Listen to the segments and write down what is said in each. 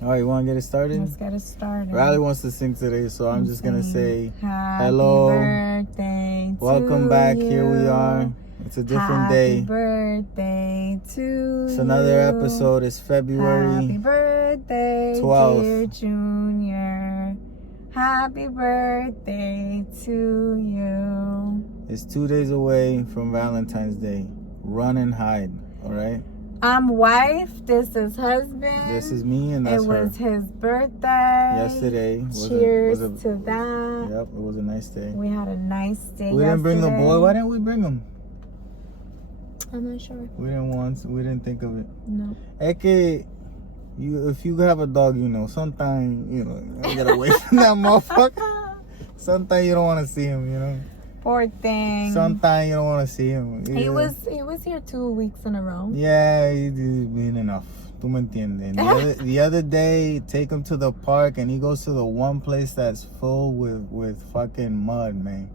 All right, you want to get it started? Let's get it started. Riley wants to sing today, so I'm just going to say hello. Birthday welcome to back. you. Here we are. It's a different Happy day. Birthday to It's another you. episode. It's February Happy birthday, 12th. dear Junior. Happy birthday to you. It's 2 days away from Valentine's Day. Run and hide, all right? I'm wife. This is husband. This is me, and that's her. It was his birthday. Yesterday. Cheers to that. Yep, it was a nice day. We had a nice day. We didn't bring the boy. Why didn't we bring him? I'm not sure. We didn't think of it. No. If you have a dog, sometimes, you get away from that motherfucker. Sometimes you don't want to see him, Poor thing. Sometimes you don't want to see him. He was here 2 weeks in a row. Yeah, he's been enough. Tú me entiendes. The other day, take him to the park, and he goes to the one place that's full with fucking mud, man.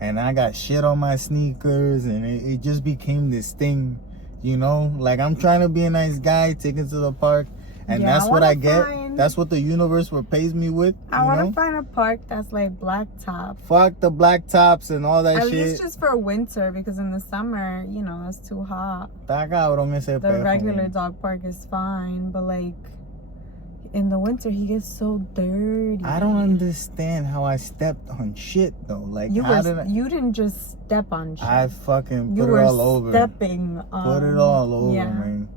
And I got shit on my sneakers, and it just became this thing, Like, I'm trying to be a nice guy, take him to the park, and that's what I get. That's what the universe repays me with. I want to find a park that's like blacktop. Fuck the black tops and all that shit. At least just for winter, because in the summer, that's too hot. Está cabrón ese The regular dog park is fine, but like in the winter, he gets so dirty. I don't understand how I stepped on shit though. Like you didn't just step on shit. I fucking put it all over. Stepping on. Put it all over, yeah. man.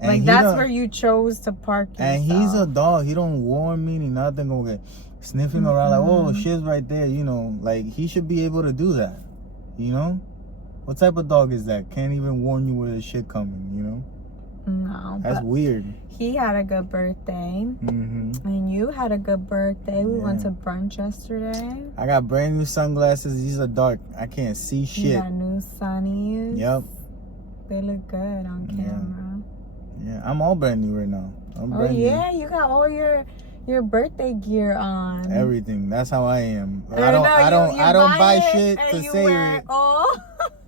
And like that's where you chose to park yourself. And he's a dog. He don't warn me ni nothing. Gonna get sniffing around like, oh, shit's right there. Like he should be able to do that. What type of dog is that? Can't even warn you where the shit coming. No, that's weird. He had a good birthday, and you had a good birthday. We went to brunch yesterday. I got brand new sunglasses. These are dark. I can't see shit. You got new sunnies. Yep. They look good on camera. Yeah, I'm all brand new right now. You got all your birthday gear on. Everything. That's how I am. I don't buy shit to save it.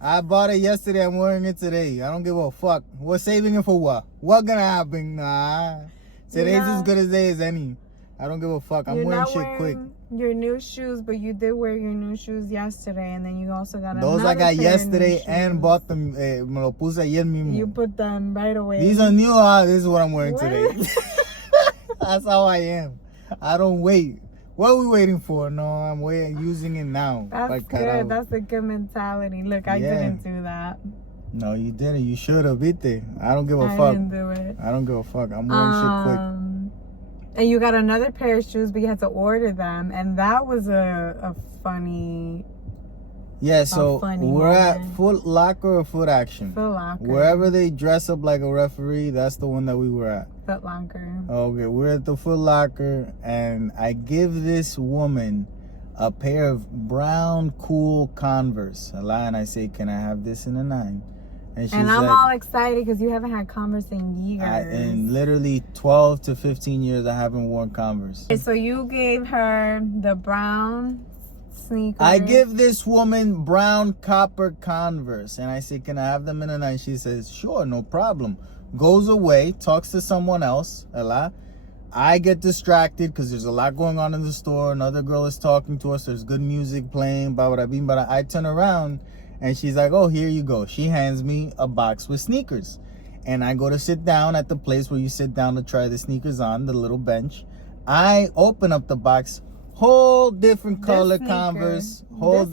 I bought it yesterday. I'm wearing it today. I don't give a fuck. We're saving it for what? What gonna happen? Nah. Today's as good a day as any. I don't give a fuck. I'm wearing shit quick. Your new shoes, but you did wear your new shoes yesterday, and then you also got those I got yesterday and bought them. Me lo puse ayer mismo. You put them right away. These are new. This is what I'm wearing today. That's how I am. I don't wait. What are we waiting for? No, I'm using it now. That's good. That's a good mentality. Look, I didn't do that. No, you didn't. You should have, viste. I don't give a fuck. I didn't do it. I don't give a fuck. I'm wearing shit quick. And you got another pair of shoes, but you had to order them, and that was a funny. Yeah, so we're at FootLocker or Foot Action. FootLocker. Wherever they dress up like a referee, that's the one that we were at. FootLocker. Okay, we're at the FootLocker, and I give this woman a pair of brown cool Converse. And I say, can I have this in a 9? And I'm all excited because you haven't had Converse in years. In literally 12 to 15 years, I haven't worn Converse. So you gave her the brown sneakers. I give this woman brown copper Converse. And I say, can I have them in a 9? She says, sure, no problem. Goes away, talks to someone else. I get distracted because there's a lot going on in the store. Another girl is talking to us. There's good music playing. But I turn around. And she's like, oh, here you go. She hands me a box with sneakers. And I go to sit down at the place where you sit down to try the sneakers on, the little bench. I open up the box. Whole different color Converse. One?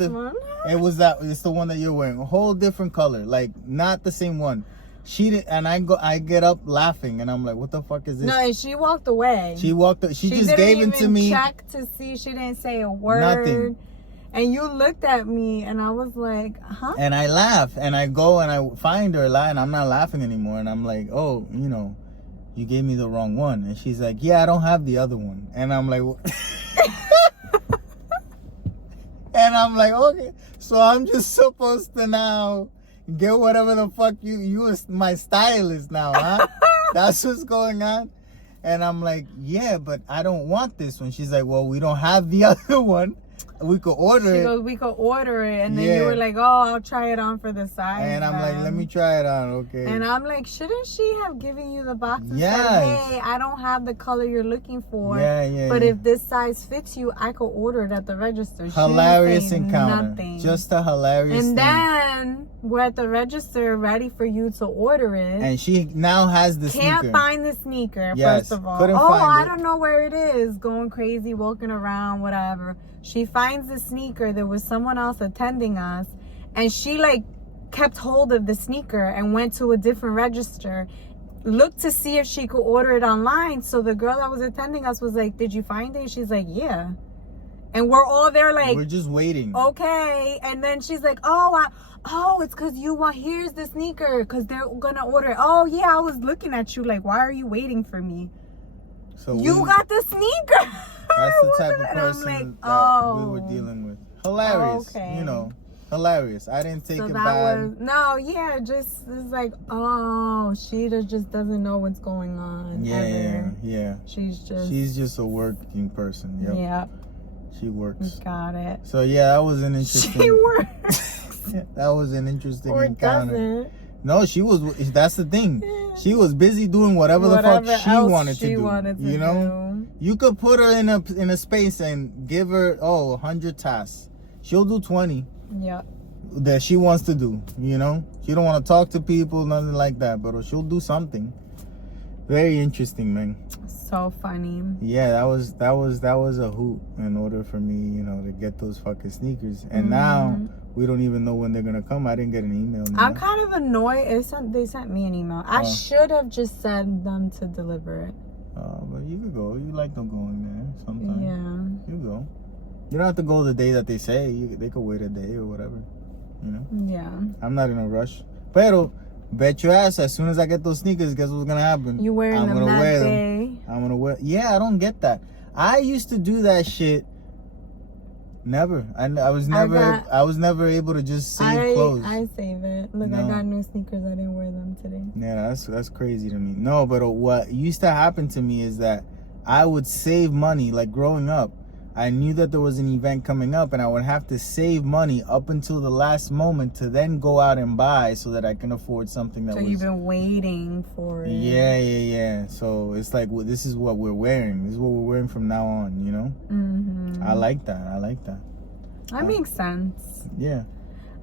It's the one that you're wearing. A whole different color. Like, not the same one. She did, and I get up laughing. And I'm like, what the fuck is this? No, and she walked away. She just gave it to me. She didn't even check to see. She didn't say a word. Nothing. And you looked at me, and I was like, huh? And I laugh, and I go and I find her, and I'm not laughing anymore. And I'm like, oh, you gave me the wrong one. And she's like, yeah, I don't have the other one. And I'm like, and I'm like, okay. So I'm just supposed to now get whatever the fuck you are my stylist now, huh? That's what's going on. And I'm like, yeah, but I don't want this one. She's like, well, we don't have the other one. we could order She it. goes, we could order it. And then you were like, oh, I'll try it on for the size. And I'm like, let me try it on, okay. And I'm like, shouldn't she have given you the box and Yes. said, hey, I don't have the color you're looking for. Yeah. But if this size fits you, I could order it at the register. Hilarious She didn't say encounter. nothing. Just a hilarious And thing. then we're at the register ready for you to order it. And she now has the Can't sneaker. find the sneaker, Yes, first of all. couldn't Oh, find I it. don't know where it is. Going crazy, walking around, whatever. She finds the sneaker. There was someone else attending us. And she, like, kept hold of the sneaker and went to a different register. Looked to see if she could order it online. So the girl that was attending us was like, did you find it? And she's like, yeah. And we're all there like, we're just waiting. Okay. And then she's like, it's because you want, here's the sneaker because they're going to order it. Oh, yeah, I was looking at you like, why are you waiting for me? So you got the sneaker. That's the type of person that we were dealing with. Hilarious. Okay. You know, hilarious. I didn't take So it that bad. just it's like, she just doesn't know what's going on. Yeah. She's just a working person. Yep. Yeah. She works. Got it. So yeah, that was an interesting. She works. That was an interesting Or encounter. doesn't. No, she was. That's the thing. She was busy doing whatever the fuck she wanted to do. You know, you could put her in a space and give her 100 tasks. She'll do 20. Yeah. That she wants to do. You know, she don't want to talk to people, nothing like that. But she'll do something. Very interesting, man. So funny. Yeah, that was a hoot in order for me, you know, to get those fucking sneakers. And now we don't even know when they're gonna come. I didn't get an email. I'm kind of annoyed. They sent me an email. I should have just said them to deliver it. But you could go. You like them going there sometimes. Yeah. You go. You don't have to go the day that they say. They could wait a day or whatever. You know. Yeah. I'm not in a rush. Pero bet your ass, as soon as I get those sneakers, guess what's gonna happen? You wearing them that day? I'm gonna wear. Yeah, I don't get that. I used to do that shit. Never. I was never able to just save clothes. I save it. Look, I got new sneakers. I didn't wear them today. Yeah, that's crazy to me. No, but what used to happen to me is that I would save money. Like growing up, I knew that there was an event coming up and I would have to save money up until the last moment to then go out and buy so that I can afford something that So you've been waiting for it. Yeah. So it's like, this is what we're wearing. This is what we're wearing from now on, you know? Mm-hmm. I like that. That makes sense. Yeah.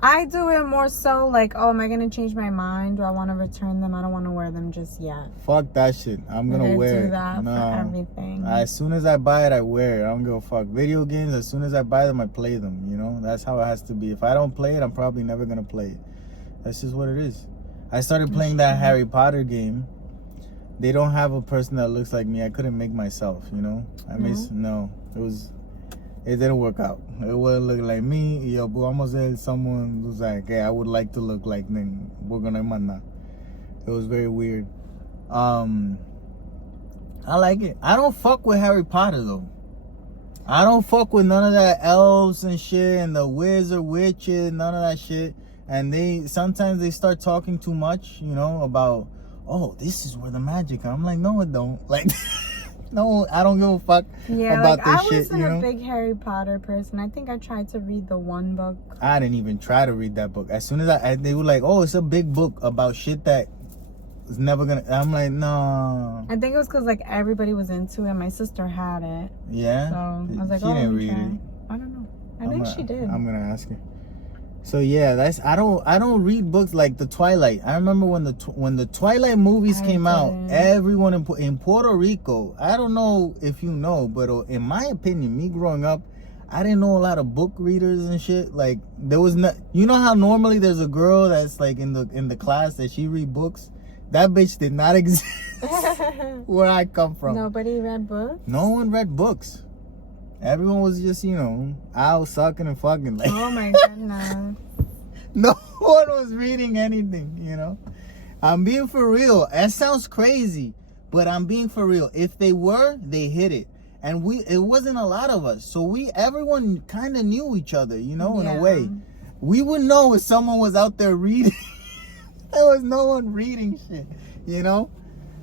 I do it more so like, am I going to change my mind? Do I want to return them? I don't want to wear them just yet. Fuck that shit. I'm going to wear it. do that for everything. As soon as I buy it, I wear it. I don't give a fuck. Video games, as soon as I buy them, I play them, you know? That's how it has to be. If I don't play it, I'm probably never going to play it. That's just what it is. I started playing that Harry Potter game. They don't have a person that looks like me. I couldn't make myself, you know? It didn't work out. It wouldn't look like me. Yo, but almost someone who's like, hey, I would like to look like them. We're gonna manna. It was very weird. I like it. I don't fuck with Harry Potter though. I don't fuck with none of that elves and shit and the wizard witches, none of that shit. And sometimes they start talking too much, you know, about, this is where the magic. I'm like, no, it don't. Like. No, I don't give a fuck about this shit, you know? I wasn't a big Harry Potter person. I think I tried to read the one book. I didn't even try to read that book. As soon as they were like, it's a big book about shit that is never gonna... I'm like, no. I think it was because, like, everybody was into it. My sister had it. Yeah? So I was like, she didn't read it. I don't know. I think she did. I'm gonna ask her. So yeah, I don't read books like the Twilight. I remember when the Twilight movies came out, everyone in Puerto Rico, I don't know if you know, but in my opinion, me growing up, I didn't know a lot of book readers and shit. Like there was not, you know how normally there's a girl that's like in the class that she read books? That bitch did not exist where I come from. Nobody read books? No one read books. Everyone was just, out sucking and fucking. Like, oh my goodness. No one was reading anything, you know? I'm being for real. That sounds crazy, but I'm being for real. If they were, they hit it. And it wasn't a lot of us. So everyone kind of knew each other, in a way. We would know if someone was out there reading. There was no one reading shit,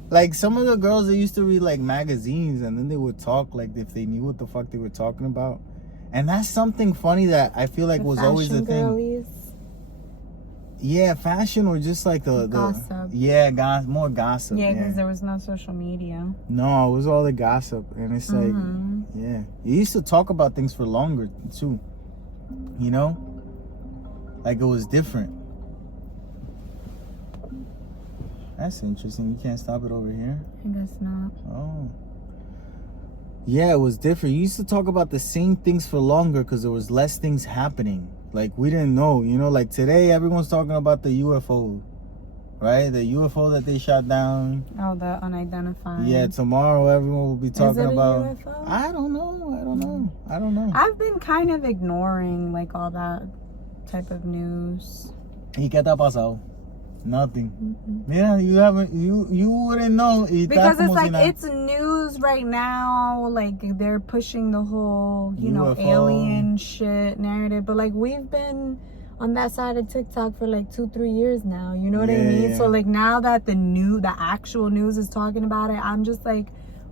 Like some of the girls, they used to read like magazines and then they would talk like if they knew what the fuck they were talking about. And that's something funny that I feel like was always a thing. Girlies. Yeah, fashion or just like the gossip. Yeah, more gossip. Yeah, because there was no social media. No, it was all the gossip, and it's like, yeah, you used to talk about things for longer too. You know, like it was different. That's interesting. You can't stop it over here? I guess not. Oh. Yeah, it was different. You used to talk about the same things for longer because there was less things happening. Like, we didn't know, you know, like today everyone's talking about the UFO, right? The UFO that they shot down. Oh, the unidentified. Yeah, tomorrow everyone will be talking about. UFO? I don't know. I've been kind of ignoring like all that type of news. ¿Y qué te ha pasado? Nothing. Yeah, you haven't. You wouldn't know. Because it's like it's news right now. Like they're pushing the whole, you know, UFO. alien shit narrative. But like we've been on that side of TikTok for like 2-3 years now. You know what I mean? Yeah. So like now that the actual news is talking about it, I'm just like,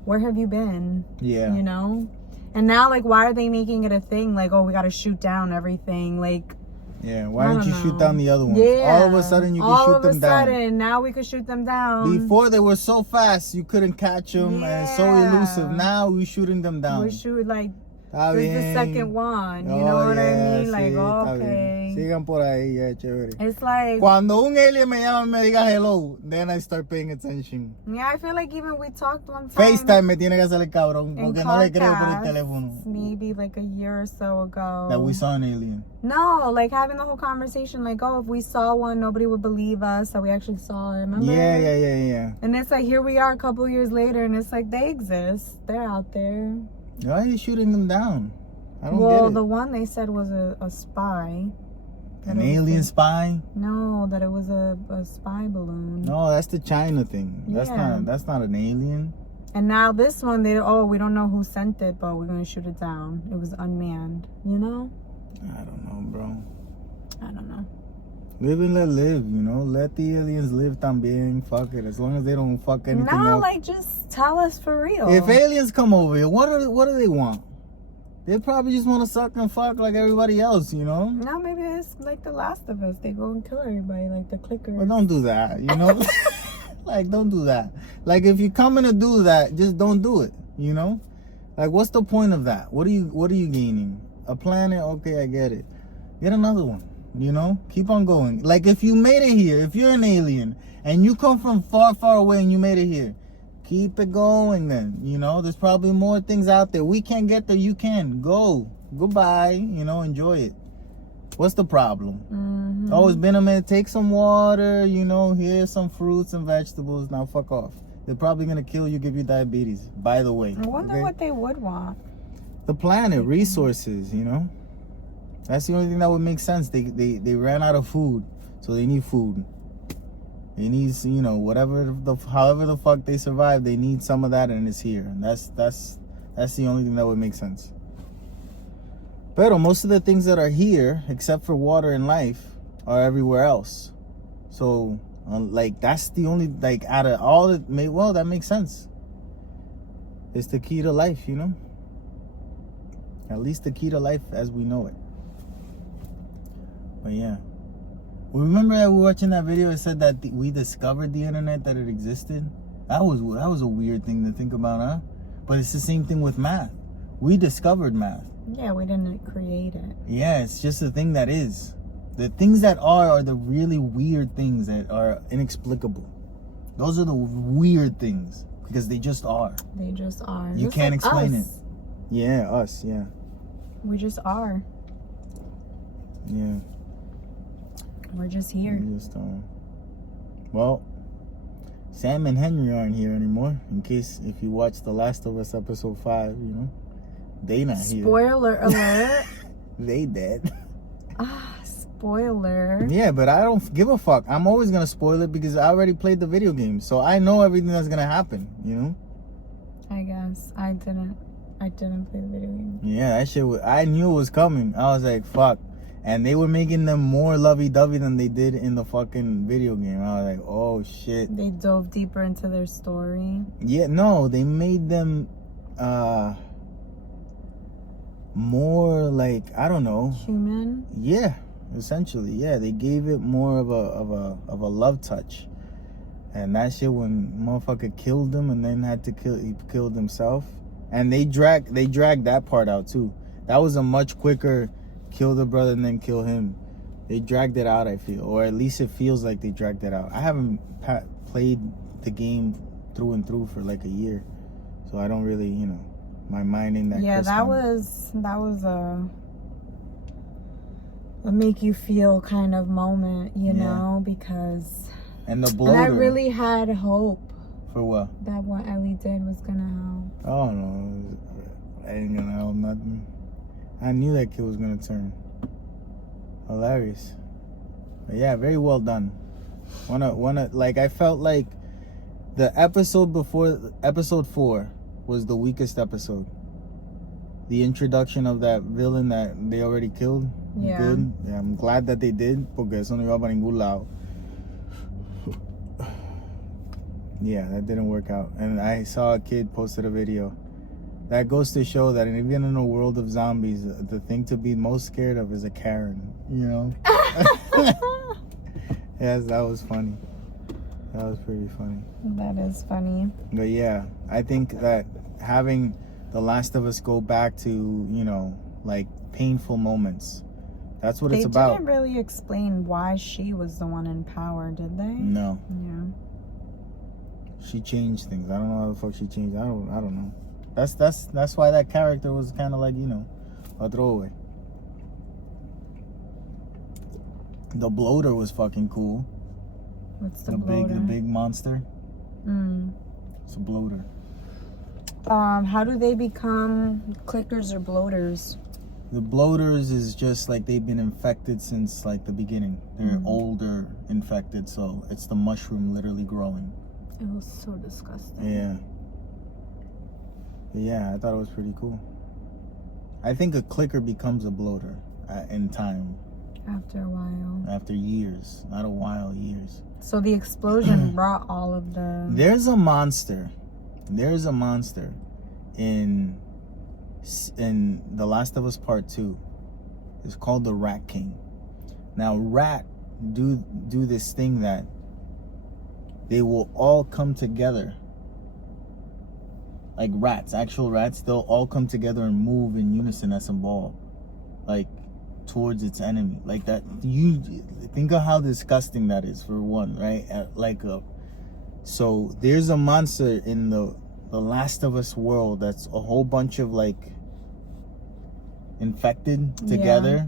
where have you been? Yeah. You know. And now like, why are they making it a thing? Like, oh, we got to shoot down everything. Like. Yeah, why didn't you shoot down the other ones? Yeah. All of a sudden you can shoot them down. All of a sudden, now we could shoot them down. Before they were so fast you couldn't catch them and so elusive. Now we're shooting them down. We shoot like this is the second one. You know what I mean? Like, okay. Sigan por ahí, yeah, chévere. It's like cuando un alien me llama y me diga hello, then I start paying attention. Yeah, I feel like even we talked one time. FaceTime me tiene que hacer el cabrón porque no le creo por el teléfono. Maybe like a year or so ago. That we saw an alien. No, like having the whole conversation, like, oh, if we saw one, nobody would believe us that we actually saw it. Remember? Yeah. And it's like, here we are a couple years later, and it's like, they exist. They're out there. Why are you shooting them down? I don't get it. Well, the one they said was a spy. An alien spy? No, that it was a spy balloon. No, that's the China thing. That's not an alien. And now this one, we don't know who sent it, but we're gonna shoot it down. It was unmanned, you know? I don't know, bro. I don't know. Live and let live, you know? Let the aliens live también. Fuck it. As long as they don't fuck anything up. No, like, just tell us for real. If aliens come over here, what do they want? They probably just want to suck and fuck like everybody else, you know? No, maybe it's like The Last of Us. They go and kill everybody, like the clickers. Well, don't do that, you know? Like, don't do that. Like, if you're coming to do that, just don't do it, you know? Like, what's the point of that? What are you gaining? A planet? Okay, I get it. Get another one, you know? Keep on going. Like, if you made it here, if you're an alien, and you come from far, far away and you made it here, keep it going then, you know? There's probably more things out there. We can't get there, you can. Go. Goodbye, you know, enjoy it. What's the problem? Mm-hmm. Oh, it's been a minute. Take some water, you know, here's some fruits and vegetables. Now fuck off. They're probably going to kill you, give you diabetes, by the way. I wonder what they would want. The planet, resources, you know? That's the only thing that would make sense. They ran out of food, so they need food. They need, you know, however the fuck they survive, they need some of that, and it's here. And that's the only thing that would make sense. But most of the things that are here, except for water and life, are everywhere else. So, like, that's the only, like, out of all that, well, that makes sense. It's the key to life, you know? At least the key to life as we know it. But yeah. Remember that we were watching that video? It said that we discovered the internet, that it existed. That was a weird thing to think about, huh? But it's the same thing with math. We discovered math. Yeah, we didn't create it. Yeah, it's just a thing that is. The things that are the really weird things that are inexplicable. Those are the weird things because they just are. They just are. You just can't like explain us. it. Yeah, us. Yeah. We just are. Yeah. We're just here. We just are. Well, Sam and Henry aren't here anymore. In case if you watched The Last of Us episode 5, you know, they not here. Spoiler alert. They dead. Spoiler. Yeah, but I don't give a fuck. I'm always gonna spoil it because I already played the video game, so I know everything that's gonna happen. You know. I guess I didn't play the video game. Yeah, that shit. I knew it was coming. I was like, fuck. And they were making them more lovey-dovey than they did in the fucking video game. I was like, oh shit. They dove deeper into their story. Yeah, no, they made them. more like, I don't know. Human. Yeah, essentially. Yeah, they gave it more of a love touch. And that shit when motherfucker killed him and then he killed himself. And they dragged that part out too. That was a much quicker kill the brother and then kill him. They dragged it out, I feel, or at least it feels like they dragged it out. I haven't played the game through and through for like a year, so I don't really, my mind in that. Yeah, that was a make you feel kind of moment, know, because. And the bloater. And I really had hope. For what? That what Ellie did was gonna help. Oh no, I ain't gonna help nothing. I knew that kid was gonna turn. Hilarious. But yeah, very well done. I felt like the episode before, episode 4 was the weakest episode. The introduction of that villain that they already killed. Yeah. Good. Yeah, I'm glad that they did, porque eso no iba para ningún lado. Yeah, that didn't work out. And I saw a kid posted a video. That goes to show that even in a world of zombies, the thing to be most scared of is a Karen, Yes, that was funny. That was pretty funny. That is funny. But yeah, I think that having The Last of Us go back to, like painful moments, that's what it's about. They didn't really explain why she was the one in power, did they? No. Yeah. She changed things. I don't know how the fuck she changed. I don't know. That's why that character was kind of like, a throwaway. The bloater was fucking cool. What's the bloater? The big monster. It's a bloater. How do they become clickers or bloaters? The bloaters is just like they've been infected since like the beginning. They're older infected, so it's the mushroom literally growing. It was so disgusting. Yeah. Yeah, I thought it was pretty cool. I think a clicker becomes a bloater in time. After a while. After years. Not a while, years. So the explosion brought all of the... There's a monster in The Last of Us Part 2. It's called the Rat King. Now, rat do this thing that they will all come together. Like rats, actual rats, they'll all come together and move in unison as a ball. Like, towards its enemy. Like that, you think of how disgusting that is, for one, right? So there's a monster in the Last of Us world that's a whole bunch of like infected together.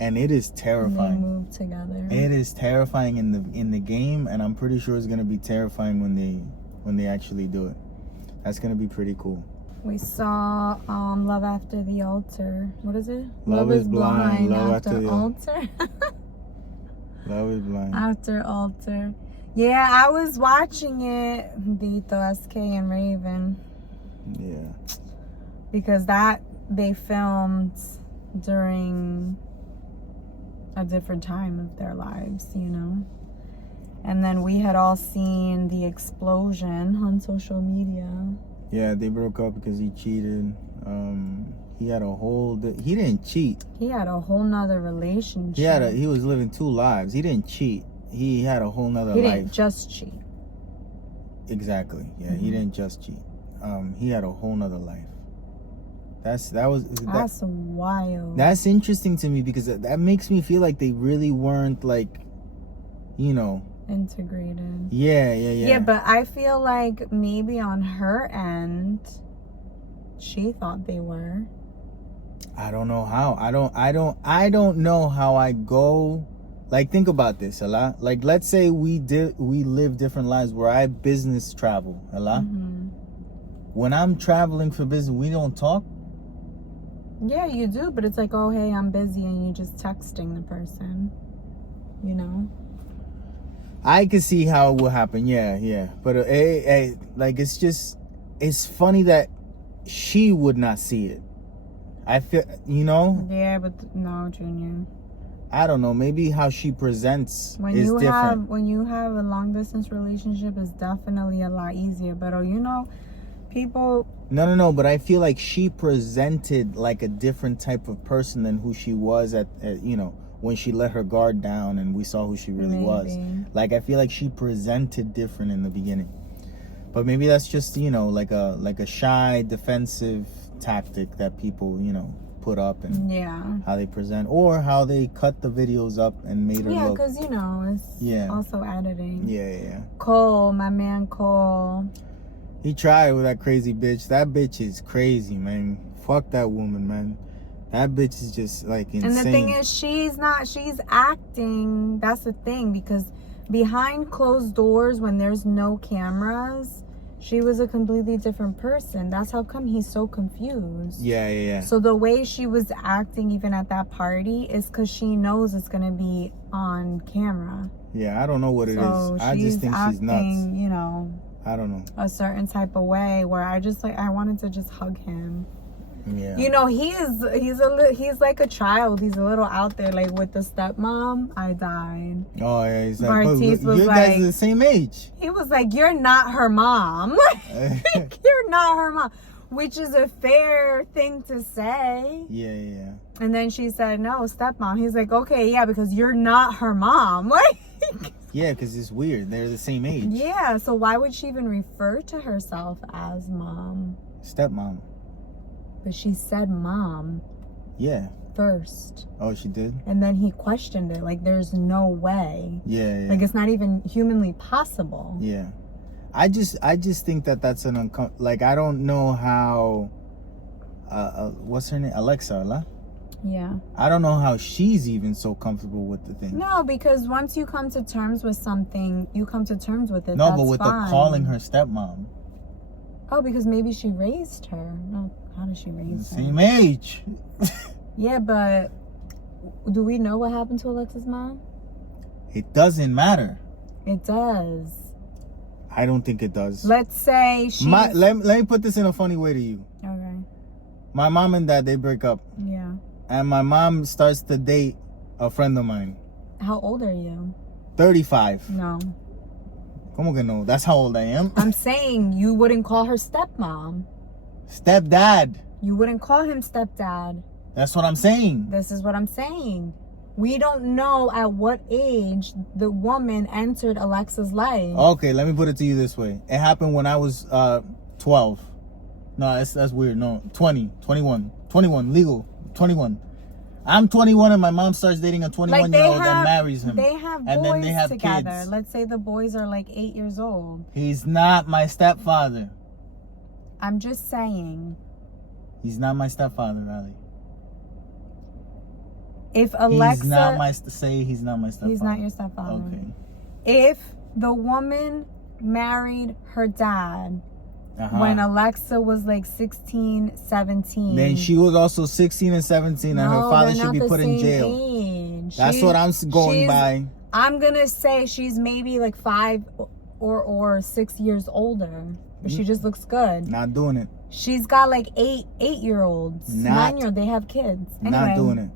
And it is terrifying. They move together. It is terrifying in the game, and I'm pretty sure it's gonna be terrifying when they actually do it. That's gonna be pretty cool. We saw Love After the Altar. What is it? Love is blind. Love after the altar. Love is blind. After altar. Yeah, I was watching it. Dito, SK, and Raven. Yeah. Because that they filmed during a different time of their lives, And then we had all seen the explosion on social media. Yeah, they broke up because he cheated. He had he didn't cheat. He had a whole nother relationship. He was living 2 lives. He didn't cheat. He had a whole nother life. He didn't just cheat. Exactly. Yeah, he didn't just cheat. He had a whole nother life. That's wild. That's interesting to me because that makes me feel like they really weren't like, integrated. Yeah. Yeah, but I feel like maybe on her end, she thought they were. I don't know how. I don't know how I go. Like, think about this a lot. Like, let's say we live different lives where I business travel a lot. When I'm traveling for business, we don't talk. Yeah, you do, but it's like, oh, hey, I'm busy, and you just texting the person, I can see how it will happen, yeah. But like, it's funny that she would not see it. I feel, Yeah, but no, Junior. I don't know. Maybe how she presents is different. When you have a long distance relationship, it's definitely a lot easier. But People. No. But I feel like she presented like a different type of person than who she was at when she let her guard down and we saw who she really was. Like, I feel like she presented different in the beginning. But maybe that's just, like a shy, defensive tactic that people, put up and how they present or how they cut the videos up and made her look. Yeah, because, it's also editing. Yeah. Cole, my man Cole. He tried with that crazy bitch. That bitch is crazy, man. Fuck that woman, man. That bitch is just like insane. And the thing is, she's acting. That's the thing, because behind closed doors, when there's no cameras, she was a completely different person. That's how come he's so confused. Yeah. So the way she was acting even at that party is because she knows it's going to be on camera. Yeah, I don't know what it is. I just think she's nuts. I don't know. A certain type of way where I wanted to just hug him. Yeah. He's like a child. He's a little out there, like with the stepmom. I died. Oh yeah, he's like, Bartiz was you guys are the same age. He was like, "You're not her mom. You're not her mom," which is a fair thing to say. Yeah. And then she said, "No, stepmom." He's like, "Okay, yeah, because you're not her mom." Like. Yeah, because it's weird. They're the same age. Yeah, so why would she even refer to herself as mom? Stepmom. But she said mom. Yeah. First. Oh, she did? And then he questioned it. Like, there's no way. Yeah. Like, it's not even humanly possible. Yeah. I just think that's an like, I don't know how what's her name? Alexa, ¿la? Yeah. I don't know how she's even so comfortable with the thing. No, because once you come to terms with something, you come to terms with it. No, that's but with fine. the calling her stepmom. Oh, because maybe she raised her. No, how did she raise her? Same age. Yeah, but do we know what happened to Alexa's mom? It doesn't matter. It does. I don't think it does. Let's say she. Let me put this in a funny way to you. Okay. My mom and dad, they break up. Yeah. And my mom starts to date a friend of mine. How old are you? 35. No. Como que no? That's how old I am. I'm saying you wouldn't call her stepmom. Stepdad. You wouldn't call him stepdad. That's what I'm saying. This is what I'm saying. We don't know at what age the woman entered Alexa's life. Okay, let me put it to you this way. It happened when I was 12. No, that's weird. No, 20, 21. 21, legal. 21. I'm 21 and my mom starts dating a 21-year-old and marries him. They have boys and then they have together. kids. Let's say the boys are like 8 years old. He's not my stepfather. I'm just saying. He's not my stepfather, Riley. If Alexa... He's not my stepfather. He's not your stepfather. Okay. If the woman married her dad... When Alexa was like 16, 17. Then she was also 16 and 17 and her father should be put in jail. Age. That's what I'm going by. I'm going to say she's maybe like 5 or 6 years older. But she just looks good. Not doing it. She's got like 8-year-olds. 9-year-olds. They have kids. Anyway, not doing it.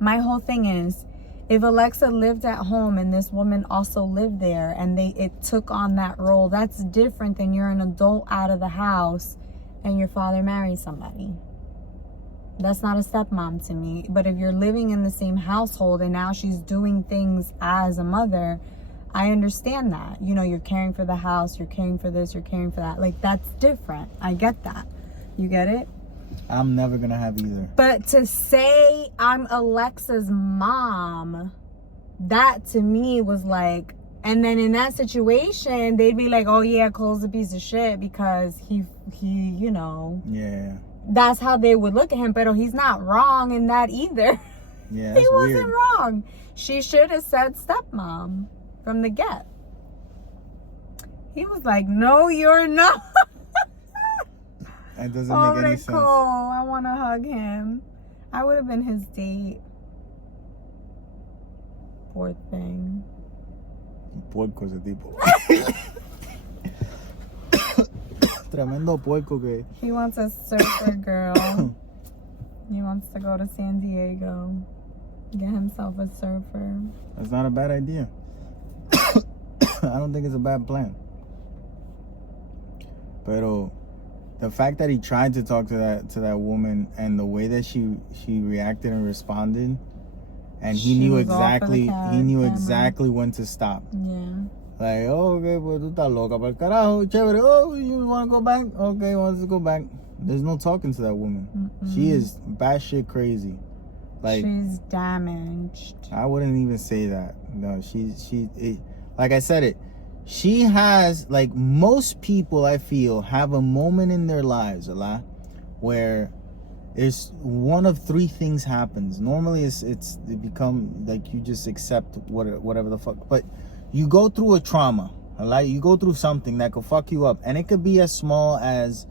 My whole thing is, if Alexa lived at home and this woman also lived there and it took on that role, that's different than you're an adult out of the house and your father marries somebody. That's not a stepmom to me. But if you're living in the same household and now she's doing things as a mother, I understand that. You know, you're caring for the house, you're caring for this, you're caring for that. Like, that's different. I get that. You get it? I'm never gonna have either. But to say I'm Alexa's mom, that to me was like, and then in that situation, they'd be like, oh yeah, Cole's a piece of shit because he, you know. Yeah. That's how they would look at him, but he's not wrong in that either. Yeah, that's he wasn't weird. wrong. She should have said stepmom from the get. He was like, no, you're not. That doesn't make any sense. Cole, I want to hug him. I would have been his date. Poor thing. Puerco ese tipo. Tremendo puerco que. He wants a surfer girl. He wants to go to San Diego. Get himself a surfer. That's not a bad idea. I don't think it's a bad plan. Pero the fact that he tried to talk to that woman and the way that she reacted and responded, and he knew exactly when to stop. Yeah. Like, oh, okay, pues tú estás loca pa'l carajo, chévere. Oh, you want to go back? Okay, let's go back. There's no talking to that woman. Mm-mm. She is batshit crazy. Like, she's damaged. I wouldn't even say that. No, like I said it. She has, like, most people, I feel, have a moment in their lives, a lot, where it's one of three things happens. Normally, it become like you just accept whatever the fuck. But you go through a trauma, a lot. You go through something that could fuck you up, and it could be as small as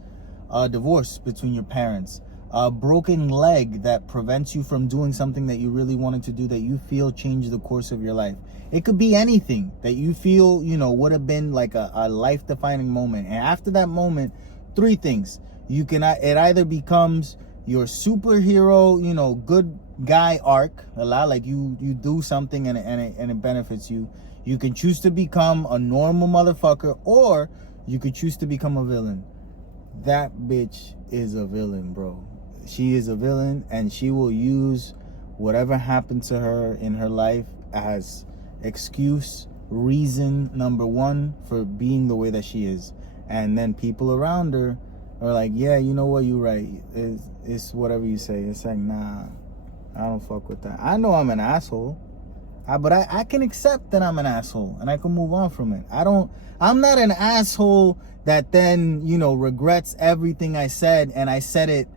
a divorce between your parents, a broken leg that prevents you from doing something that you really wanted to do that you feel changed the course of your life. It could be anything that you feel, would have been like a life-defining moment. And after that moment, three things. It either becomes your superhero, good guy arc, a lot, like you do something and it benefits you. You can choose to become a normal motherfucker, or you could choose to become a villain. That bitch is a villain, bro. She is a villain, and she will use whatever happened to her in her life as excuse, reason number one for being the way that she is. And then people around her are like, yeah, you know what, you're right. It's whatever you say. It's like, nah, I don't fuck with that. I know I'm an asshole, but I can accept that I'm an asshole, and I can move on from it. I'm not an asshole that then, regrets everything I said, and I said it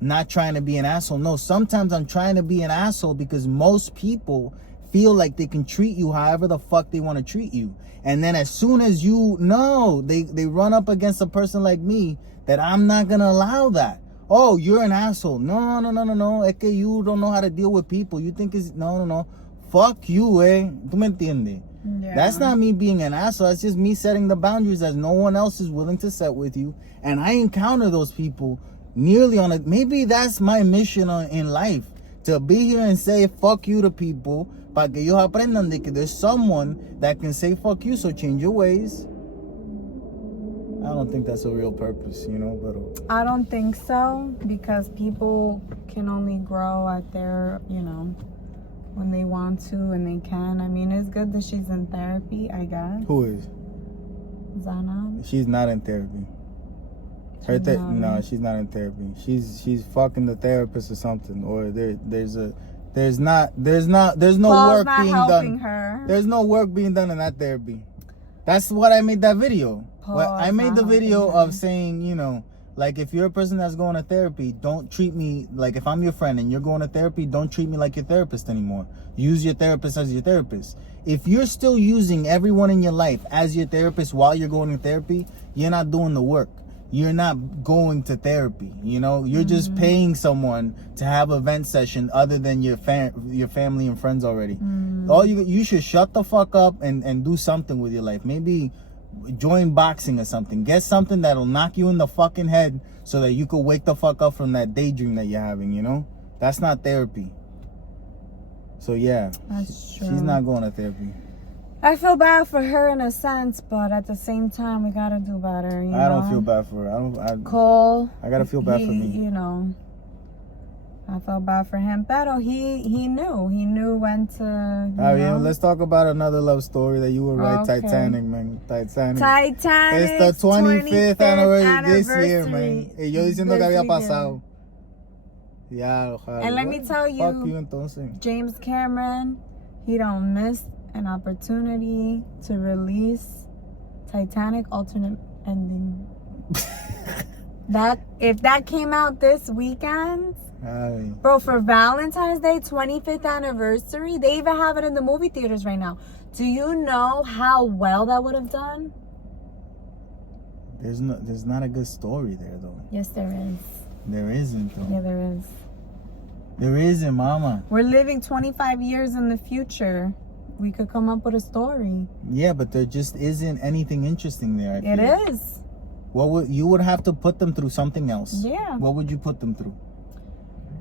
not trying to be an asshole. No, sometimes I'm trying to be an asshole because most people feel like they can treat you however the fuck they want to treat you. And then as soon as they run up against a person like me, that I'm not going to allow that. Oh, you're an asshole. No. Es que you don't know how to deal with people. You think it's... No. Fuck you, eh? ¿Tú me entiendes? Yeah. That's not me being an asshole. That's just me setting the boundaries that no one else is willing to set with you. And I encounter those people nearly on it. Maybe that's my mission in life. To be here and say fuck you to people, para que ellos aprendan de que there's someone that can say fuck you, so change your ways. I don't think that's a real purpose, but... I don't think so, because people can only grow at their, when they want to and they can. I mean, it's good that she's in therapy, I guess. Who is? Zanab. She's not in therapy. No, she's not in therapy. She's fucking the therapist or something, or there's no Paul's work not being helping done. Her. There's no work being done in that therapy. That's what I made that video. I made the video of saying, like, if you're a person that's going to therapy, don't treat me like, if I'm your friend and you're going to therapy, don't treat me like your therapist anymore. Use your therapist as your therapist. If you're still using everyone in your life as your therapist while you're going to therapy, you're not doing the work. You're not going to therapy. You're just paying someone to have a vent session other than your family and friends already. You should shut the fuck up and do something with your life. Maybe join boxing or something. Get something that'll knock you in the fucking head so that you could wake the fuck up from that daydream that you're having, That's not therapy. So yeah, that's true. She's not going to therapy. I feel bad for her in a sense, but at the same time, we gotta do better. I don't feel bad for her. Cole. I gotta feel bad for me. I felt bad for him. But he knew when to. Let's talk about another love story that you were right. Okay. Titanic, man. Titanic. It's the 25th anniversary this year, man. Y yo diciendo que había pasado. Yeah, and let me tell you, fuck you, entonces. James Cameron, he don't miss an opportunity to release Titanic alternate ending. If that came out this weekend, bro, for Valentine's Day 25th anniversary, they even have it in the movie theaters right now. Do you know how well that would have done? There's not a good story there though. Yes, there is. There isn't though. Yeah, there is. There isn't, mama. We're living 25 years in the future. We could come up with a story. Yeah, but there just isn't anything interesting there. It is. You would have to put them through something else. Yeah. What would you put them through?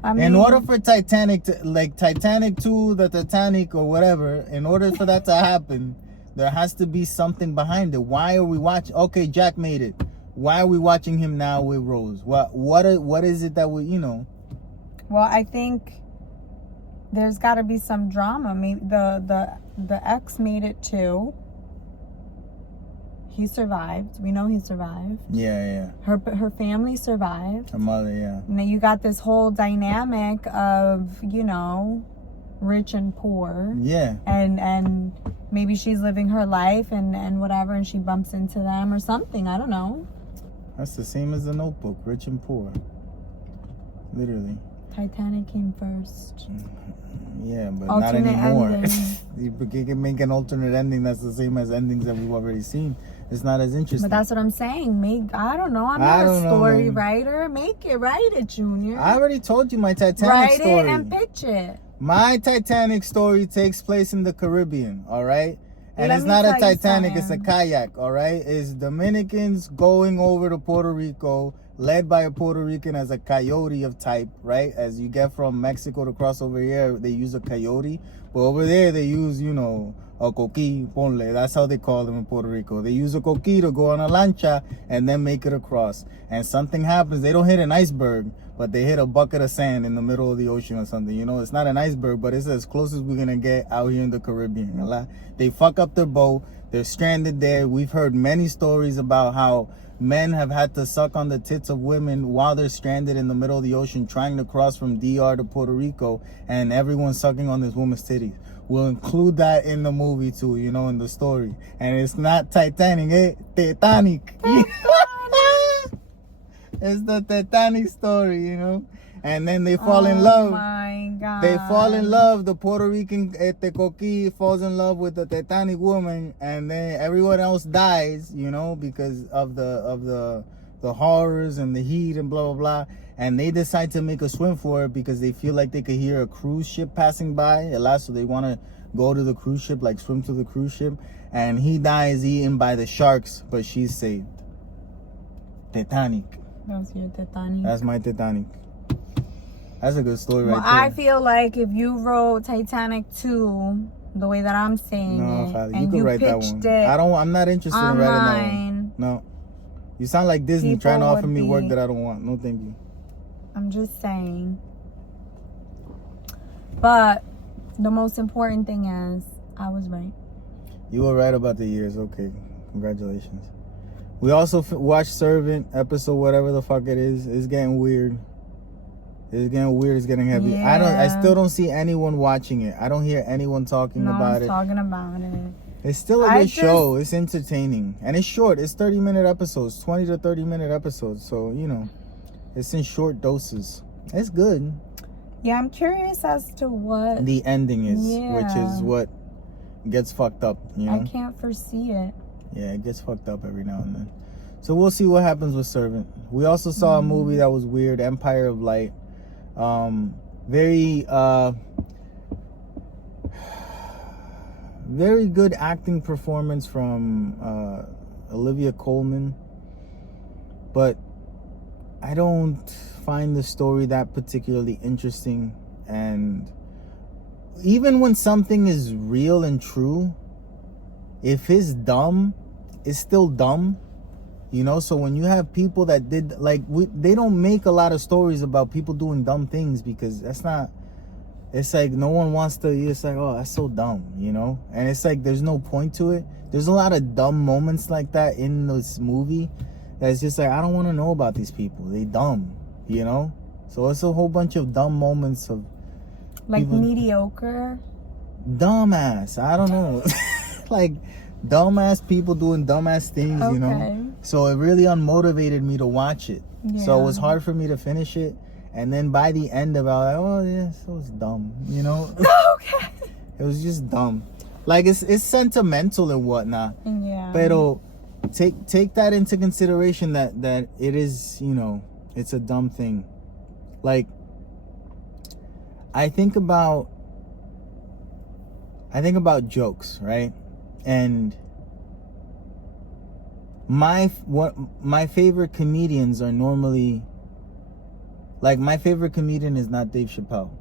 I mean, in order for Titanic to, like Titanic 2, the Titanic or whatever, in order for that to happen, there has to be something behind it. Why are we watching? Okay, Jack made it. why are we watching him now with Rose? What is it that we, you know? Well, I think there's got to be some drama. Maybe the ex made it too. He survived. We know he survived. Yeah. Her family survived. Her mother, yeah. And then you got this whole dynamic of, you know, rich and poor. Yeah. And maybe she's living her life and whatever, and she bumps into them or something. I don't know. That's the same as the Notebook, rich and poor. Literally. Titanic came first. Yeah, but Alternate not anymore. ending. You can make an alternate ending that's the same as endings that we've already seen. It's not as interesting. But that's what I'm saying. I don't know. I'm not a story writer. Write it, Junior. I already told you my Titanic Write story. Write it and pitch it. My Titanic story takes place in the Caribbean, all right? And Let it's me not a tell you Titanic, it's a something. kayak, all right? It's Dominicans going over to Puerto Rico, led by a Puerto Rican as a coyote of type, right? As you get from Mexico to cross over here, they use a coyote. But over there, they use, you know, a coqui, ponle. That's how they call them in Puerto Rico. They use a coqui to go on a lancha and then make it across. And something happens. They don't hit an iceberg, but they hit a bucket of sand in the middle of the ocean or something. You know, it's not an iceberg, but it's as close as we're going to get out here in the Caribbean. They fuck up their boat. They're stranded there. We've heard many stories about how men have had to suck on the tits of women while they're stranded in the middle of the ocean trying to cross from DR to Puerto Rico, and everyone's sucking on this woman's titties. We'll include that in the movie too, you know, in the story. And it's not Titanic, Titanic. It's the Titanic story, you know. And then they fall in love. Oh my God. They fall in love. The Puerto Rican coqui falls in love with the Titanic woman, and then everyone else dies, you know, because of the horrors and the heat and blah blah blah. And they decide to make a swim for it because they feel like they could hear a cruise ship passing by. So they want to go to the cruise ship, like swim to the cruise ship. And he dies eaten by the sharks, but she's saved. Titanic. That's your Titanic. That's my Titanic. That's a good story, well, right there. I feel like if you wrote Titanic 2 the way that I'm saying it, Fally, and you you could write that pitched one. it I'm not interested in writing that one. online, No. You sound like Disney people trying to offer would me work be- that I don't want. No, thank you. I'm just saying. But the most important thing is, I was right. You were right about the years. Okay. Congratulations. We also watched Servant episode, whatever the fuck it is. It's getting weird. It's getting weird. It's getting heavy. Yeah. I still don't see anyone watching it. I don't hear anyone talking No about one's it. talking about it. It's still a good show. It's entertaining. And it's short. It's 30-minute episodes. 20 to 30-minute episodes. So, you know, it's in short doses. It's good. Yeah, I'm curious as to what The ending is, which is Yeah. what gets fucked up, you know? I can't foresee it. Yeah, it gets fucked up every now and then. So we'll see what happens with Servant. We also saw a movie that was weird, Empire of Light. Very good acting performance from Olivia Colman. But I don't find the story that particularly interesting. And even when something is real and true, if it's dumb, it's still dumb. You know, so when you have people that did, they don't make a lot of stories about people doing dumb things because that's not, it's like no one wants to, it's like, oh, that's so dumb, you know? And it's like there's no point to it. There's a lot of dumb moments like that in this movie that's just like, I don't want to know about these people. They dumb, you know? So it's a whole bunch of dumb moments of Like people, mediocre. dumbass. I don't know. Like dumbass people doing dumbass things, you know? So it really unmotivated me to watch it. Yeah. So it was hard for me to finish it. And then by the end of it, I was like, oh yeah, so it's dumb, you know? Okay. It was just dumb. Like it's sentimental and whatnot. Yeah. But take that into consideration that it is, you know, it's a dumb thing. Like I think about jokes, right? And my favorite comedians are normally, like, my favorite comedian is not Dave Chappelle.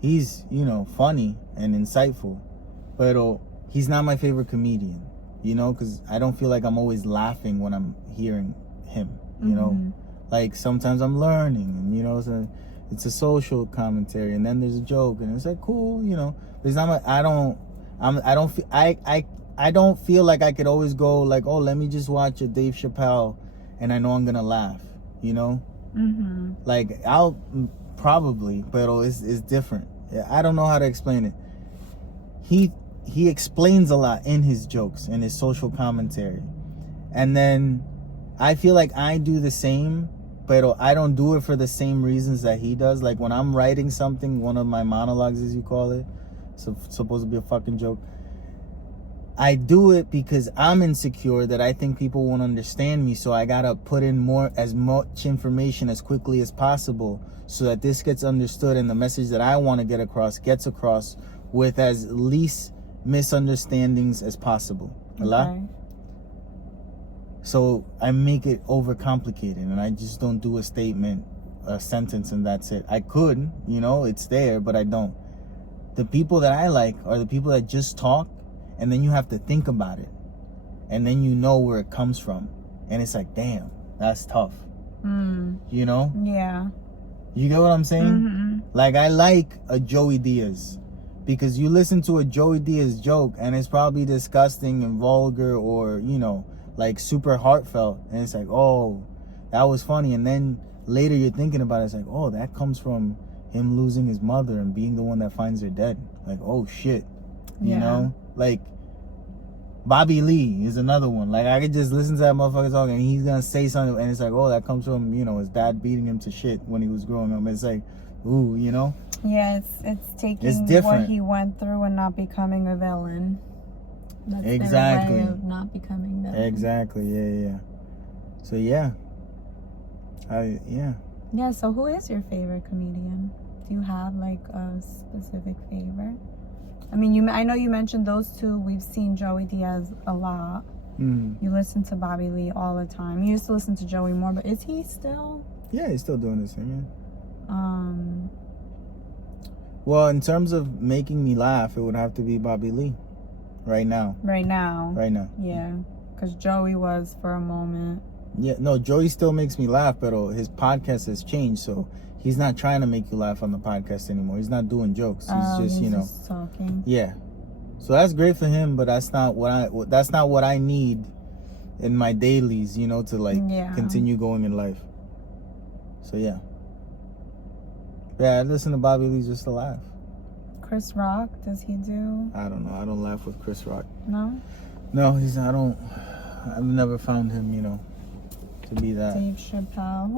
He's, you know, funny and insightful, but he's not my favorite comedian, you know, because I don't feel like I'm always laughing when I'm hearing him, you know? Like, sometimes I'm learning, and, you know, it's a social commentary, and then there's a joke, and it's like, cool, you know? Because I don't feel like I could always go, like, oh, let me just watch a Dave Chappelle, and I know I'm gonna laugh, you know? Like, I'll probably, but it's different. I don't know how to explain it. He explains a lot in his jokes and his social commentary, and then I feel like I do the same, but I don't do it for the same reasons that he does. Like, when I'm writing something, one of my monologues, as you call it, supposed to be a fucking joke, I do it because I'm insecure that I think people won't understand me, so I gotta put in as much information as quickly as possible so that this gets understood and the message that I want to get across gets across with as least misunderstandings as possible. Okay. So I make it overcomplicated, and I just don't do a statement, a sentence, and that's it. I could, you know, it's there, but I don't. The people that I like are the people that just talk, and then you have to think about it, and then you know where it comes from, and it's like, damn, that's tough. You know? Yeah. You get what I'm saying? Like, I like a Joey Diaz, because you listen to a Joey Diaz joke, and it's probably disgusting and vulgar, or, you know, like super heartfelt, and it's like, oh, that was funny, and then later you're thinking about it, it's like, oh, that comes from him losing his mother and being the one that finds her dead. Like, oh shit. You know? Like, Bobby Lee is another one. Like, I could just listen to that motherfucker talking, and he's gonna say something, and it's like, oh, that comes from, you know, his dad beating him to shit when he was growing up. It's like, ooh, you know? Yeah, it's taking what he went through and not becoming a villain. That's exactly. their way of not becoming villain. Exactly. Yeah. So yeah. Yeah, so who is your favorite comedian? Do you have like a specific favorite? I mean, I know you mentioned those two. We've seen Joey Diaz a lot. You listen to Bobby Lee all the time. You used to listen to Joey more, but is he still? Yeah, he's still doing this thing, Well, in terms of making me laugh, it would have to be Bobby Lee. Right now. Yeah, because Joey was for a moment. Yeah, no, Joey still makes me laugh, but his podcast has changed, so he's not trying to make you laugh on the podcast anymore. He's not doing jokes. He's just, just talking. Yeah. So that's great for him, but that's not what I need in my dailies, you know, to like continue going in life. So yeah. Yeah, I listen to Bobby Lee just to laugh. Chris Rock, does he do? I don't know. I don't laugh with Chris Rock. No? No, I've never found him, you know, to be that. Dave Chappelle.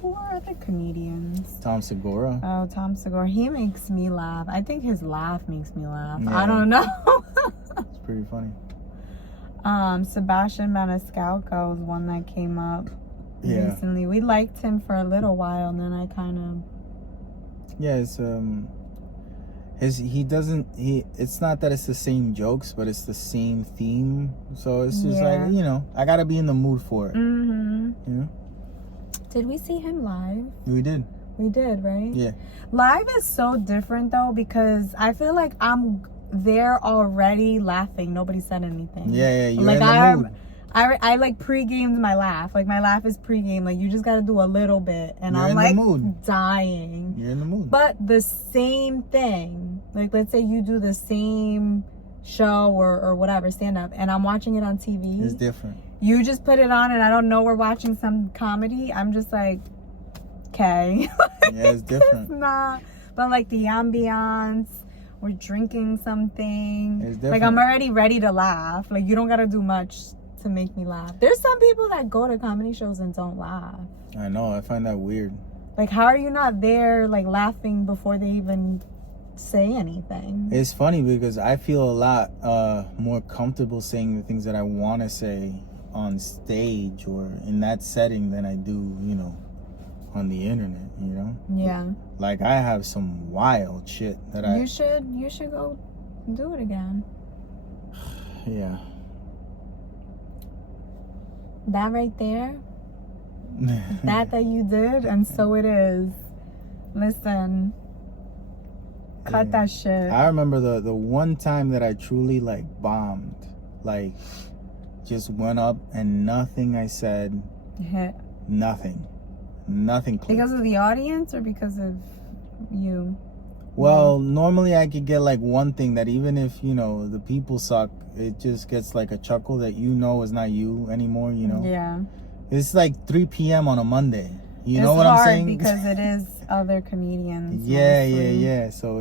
Who are other comedians? Tom Segura. Oh, Tom Segura. He makes me laugh. I think his laugh makes me laugh. Yeah. I don't know. It's pretty funny. Sebastian Maniscalco is one that came up recently. We liked him for a little while, and then I kind of... Yeah, it's not that it's the same jokes, but it's the same theme. So it's just like, you know, I gotta be in the mood for it. You know? Did we see him live? We did. We did, right? Yeah. Live is so different though, because I feel like I'm there already laughing. Nobody said anything. Yeah, you're like in the mood. I like pre-gamed my laugh. Like, my laugh is pre-game. Like, you just gotta do a little bit, and You're I'm in like the mood. dying. You're in the mood. But the same thing, like, let's say you do the same show or whatever, stand up, and I'm watching it on TV. It's different. You just put it on, and I don't know we're watching some comedy. I'm just like, okay. Yeah, it's different. It's not. But like the ambiance, we're drinking something. It's different. Like, I'm already ready to laugh. Like, you don't gotta do much to make me laugh. There's some people that go to comedy shows and don't laugh. I know. I find that weird. Like, how are you not there, like, laughing before they even say anything? It's funny because I feel a lot more comfortable saying the things that I want to say on stage or in that setting than I do, you know, on the internet, you know? Yeah. Like, I have some wild shit that You should go do it again. Yeah. That right there, that you did, and so it is. Listen, cut that shit. I remember the one time that I truly, like, bombed. Like, just went up and nothing I said hit? Nothing clicked. Because of the audience or because of you? Well, normally I could get like one thing that even if, you know, the people suck, it just gets like a chuckle that you know is not you anymore, you know? Yeah. It's like 3 p.m. on a Monday. You know It's what I'm hard saying? because it is other comedians. Yeah. mostly. So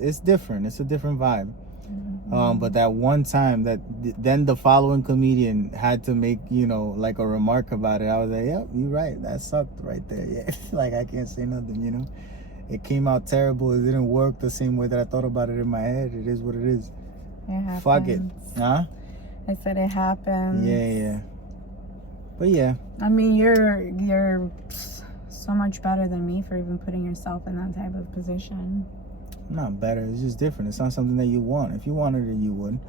it's different. It's a different vibe. Mm-hmm. But that one time then the following comedian had to make, you know, like a remark about it. I was like, yep, you're right. That sucked right there. Yeah. Like I can't say nothing, you know? It came out terrible. It didn't work the same way that I thought about it in my head. It is what it is. It happens. Fuck it. Huh? I said it happens. Yeah. But yeah. I mean, you're so much better than me for even putting yourself in that type of position. Not better. It's just different. It's not something that you want. If you wanted it, you would.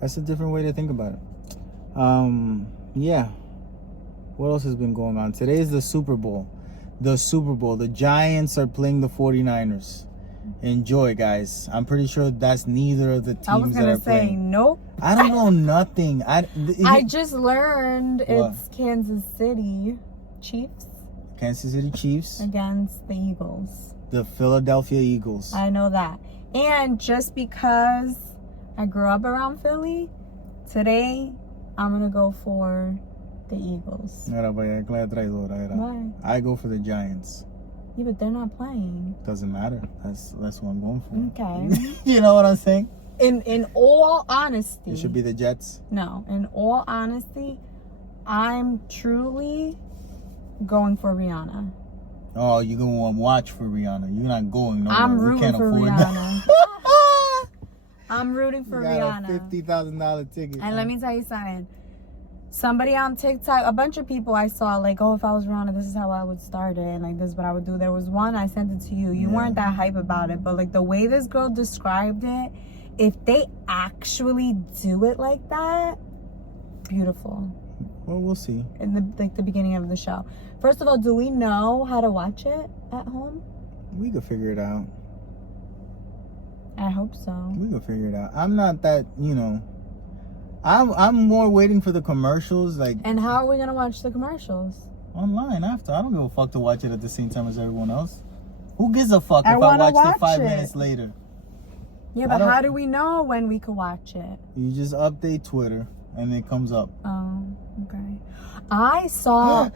That's a different way to think about it. Yeah. What else has been going on? Today is the Super Bowl. The Giants are playing the 49ers. Enjoy, guys. I'm pretty sure that's neither of the teams that are playing. I was gonna say nope. I don't know nothing. I just learned What? it's Kansas City Chiefs Kansas City Chiefs. against the Eagles. The Philadelphia Eagles. I know that. And just because I grew up around Philly, today I'm gonna go for the Eagles. Why? I go for the Giants. Yeah, but they're not playing. Doesn't matter. That's what I'm going for. Okay. You know what I'm saying? In all honesty. It should be the Jets. No, in all honesty, I'm truly going for Rihanna. Oh, you're going to watch for Rihanna. You're not going nowhere. I'm We rooting can't for afford Rihanna. that. I'm rooting for You got Rihanna. a $50,000 ticket. And let me tell you something. Somebody on TikTok, a bunch of people I saw, like, oh, if I was Rihanna, this is how I would start it, and like this is what I would do. There was one, I sent it to you. You weren't that hype about it, but like the way this girl described it, if they actually do it like that, beautiful. Well, we'll see. In the beginning of the show. First of all, do we know how to watch it at home? We could figure it out. I hope so. We could figure it out. I'm not that, you know. I'm more waiting for the commercials, like. And how are we gonna watch the commercials? Online after. I don't give a fuck to watch it at the same time as everyone else. Who gives a fuck if I wanna watched it 5 watch it. minutes later? Yeah, but how do we know when we could watch it? You just update Twitter and it comes up. Oh, okay. I saw.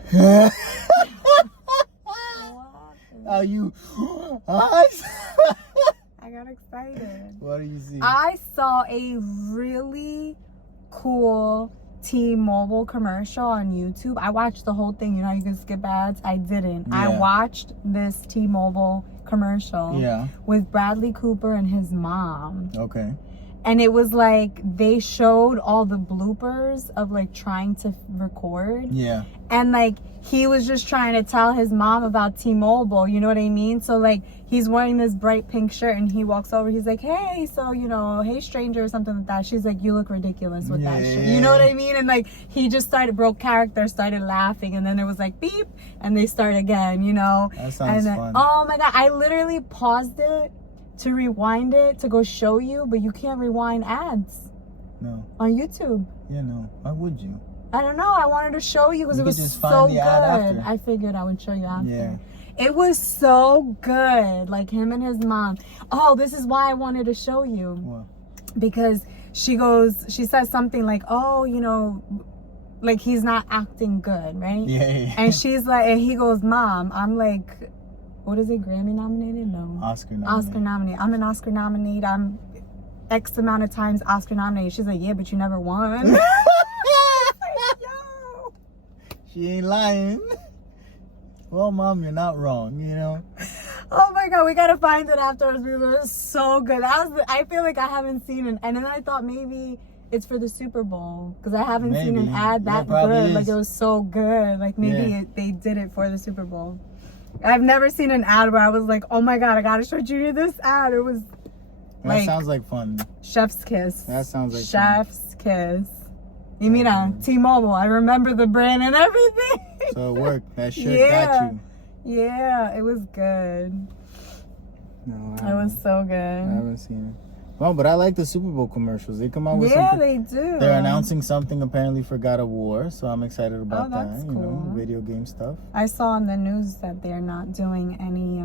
Are you? I got excited. What do you see? I saw a really cool T-Mobile commercial on YouTube. I watched the whole thing. You know how you can skip ads? I didn't. Yeah. I watched this T-Mobile commercial with Bradley Cooper and his mom. Okay. And it was like they showed all the bloopers of like trying to record. Yeah. And like he was just trying to tell his mom about T-Mobile, you know what I mean? So like he's wearing this bright pink shirt and he walks over, he's like, hey, so you know, hey stranger or something like that. She's like, you look ridiculous with that shit. You know what I mean? And like he just broke character, started laughing, and then it was like beep and they start again, you know? That sounds then, fun. oh my god, I literally paused it to rewind it to go show you, but you can't rewind ads. No. On YouTube. Yeah, no. Why would you? I don't know. I wanted to show you because it was just so find the good. ad after. I figured I would show you after. Yeah. It was so good. Like him and his mom. Oh, this is why I wanted to show you. What? Because she says something like, oh, you know, like he's not acting good, right? Yeah. And she's like, and he goes, Mom, I'm like, what is it, Grammy nominated? No. Oscar nominated. I'm an Oscar nominated. I'm X amount of times Oscar nominated. She's like, yeah, but you never won. Like, yo. She ain't lying. Well, Mom, you're not wrong, you know? Oh my god, we gotta find it afterwards because it was so good. I feel like I haven't seen it. And then I thought maybe it's for the Super Bowl because I haven't seen an ad that good. Like it was so good. Like maybe they did it for the Super Bowl. I've never seen an ad where I was like, oh my god, I gotta show Junior this ad. It was That sounds like fun. Chef's kiss. That sounds like Chef's kiss. You mean T-Mobile. I remember the brand and everything. So it worked. That shirt got you. Yeah, it was good. No, it was so good. I haven't seen it. Oh, but I like the Super Bowl commercials. They come out with Yeah, something. they do. They're announcing something apparently for God of War, so I'm excited about that's that. cool. You know, video game stuff. I saw in the news that they're not doing any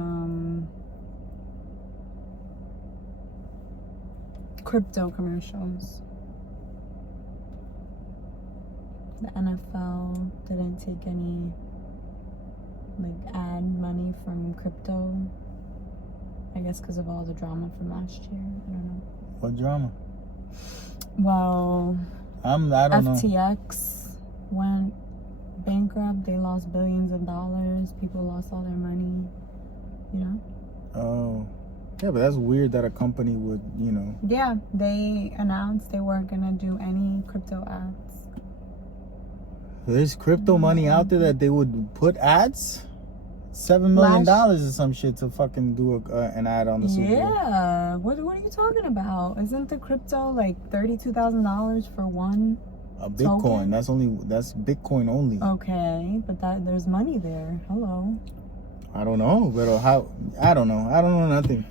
crypto commercials. The NFL didn't take any like ad money from crypto. I guess because of all the drama from last year. I don't know. What drama? Well, I don't know. FTX went bankrupt. They lost billions of dollars. People lost all their money. You know? Oh. Yeah, but that's weird that a company would, you know. Yeah, they announced they weren't going to do any crypto ads. There's crypto money out there that they would put ads? $7 million or some shit to fucking do an ad on the Super Bowl. Yeah. What are you talking about? Isn't the crypto like $32,000 for one? A Bitcoin. Token? That's Bitcoin only. Okay, but there's money there. Hello. I don't know, but I don't know. I don't know nothing.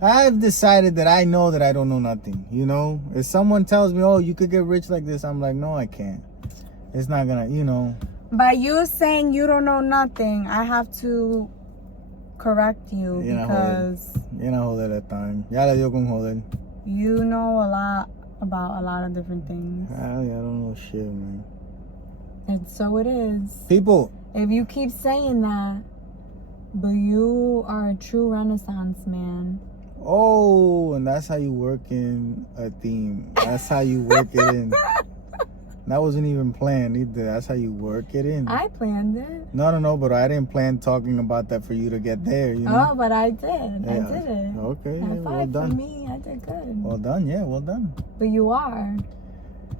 I've decided that I know that I don't know nothing. You know, if someone tells me, "Oh, you could get rich like this," I'm like, "No, I can't." It's not gonna, you know. By you saying you don't know nothing, I have to correct you because you know that time. Ya le dio con joder. You know a lot about a lot of different things. I don't know shit, man. And so it is. People, if you keep saying that, but you are a true Renaissance man. Oh, and that's how you work in a theme. That's how you work it in. That wasn't even planned either. That's how you work it in. I planned it. No, but I didn't plan talking about that for you to get there, you know? Oh, but I did. Yeah. I did it. Okay, High well five done. for me. I did good. Well done, yeah, well done. But you are.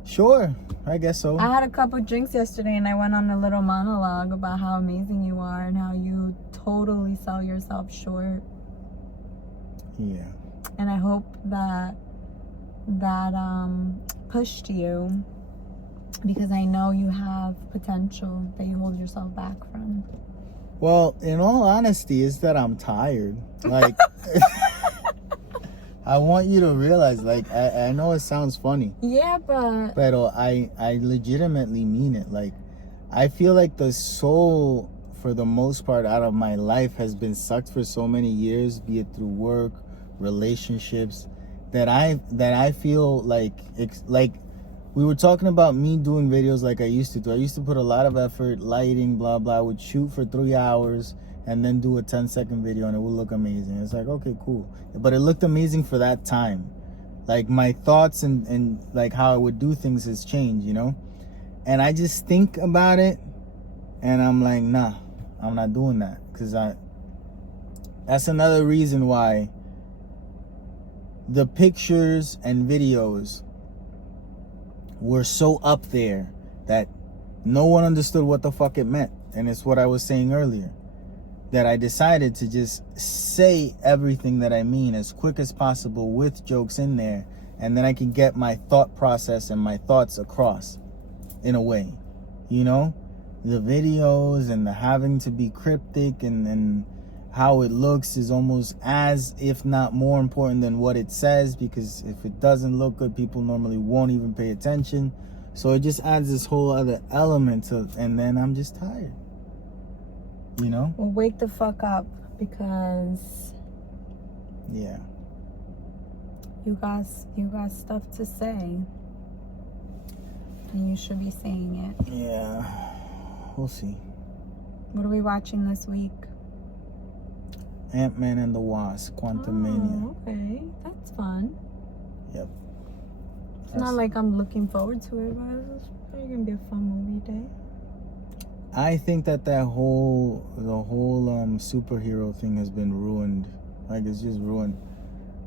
Sure, I guess so. I had a couple drinks yesterday and I went on a little monologue about how amazing you are and how you totally sell yourself short. Yeah. And I hope that pushed you, because I know you have potential that you hold yourself back from. Well, in all honesty, it's that I'm tired. Like, I want you to realize, like, I know it sounds funny. Yeah, but I legitimately mean it. Like, I feel like the soul, for the most part, out of my life has been sucked for so many years, be it through work, relationships, that I feel like we were talking about me doing videos like I used to do. I used to put a lot of effort, lighting, blah, blah. I would shoot for 3 hours and then do a 10-second video and it would look amazing. It's like, okay, cool. But it looked amazing for that time. Like, my thoughts and like how I would do things has changed, you know? And I just think about it and I'm like, nah, I'm not doing that. Because that's another reason why the pictures and videos were so up there that no one understood what the fuck it meant. And it's what I was saying earlier, that I decided to just say everything that I mean as quick as possible with jokes in there, and then I can get my thought process and my thoughts across in a way, you know? The videos and the having to be cryptic and how it looks is almost as, if not more important than what it says, because if it doesn't look good, people normally won't even pay attention. So it just adds this whole other element to, and then I'm just tired, you know? Well, wake the fuck up, because yeah, you got stuff to say and you should be saying it. Yeah, we'll see. What are we watching this week? Ant-Man and the Wasp, Quantumania. Oh, okay, that's fun. Yep. It's not like I'm looking forward to it, but it's probably gonna be a fun movie day. I think that the whole superhero thing has been ruined. Like, it's just ruined.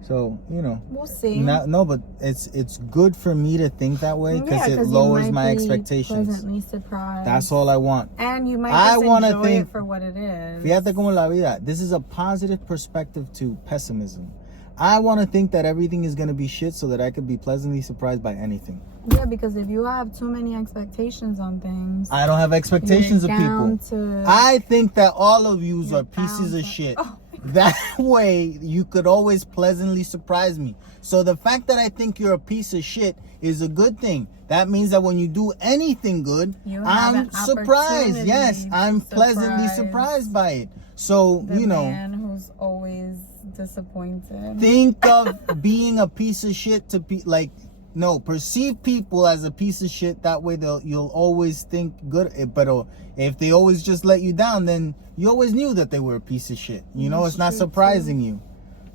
So, you know, we'll see. No, but it's good for me to think that way, because it lowers my expectations. Pleasantly surprised. That's all I want. And you might just enjoy it for what it is. Fíjate como la vida. This is a positive perspective to pessimism. I want to think that everything is going to be shit so that I could be pleasantly surprised by anything. Yeah, because if you have too many expectations on things, I don't have expectations of people. I think that all of yous are pieces of shit. Oh. That way, you could always pleasantly surprise me. So the fact that I think you're a piece of shit is a good thing. That means that when you do anything good, I'm surprised. Yes, I'm pleasantly surprised by it. So, the you know. Man who's always disappointed. Think of being a piece of shit to be like, no, perceive people as a piece of shit. That way you'll always think good. But if they always just let you down, then you always knew that they were a piece of shit. You know, it's not surprising you.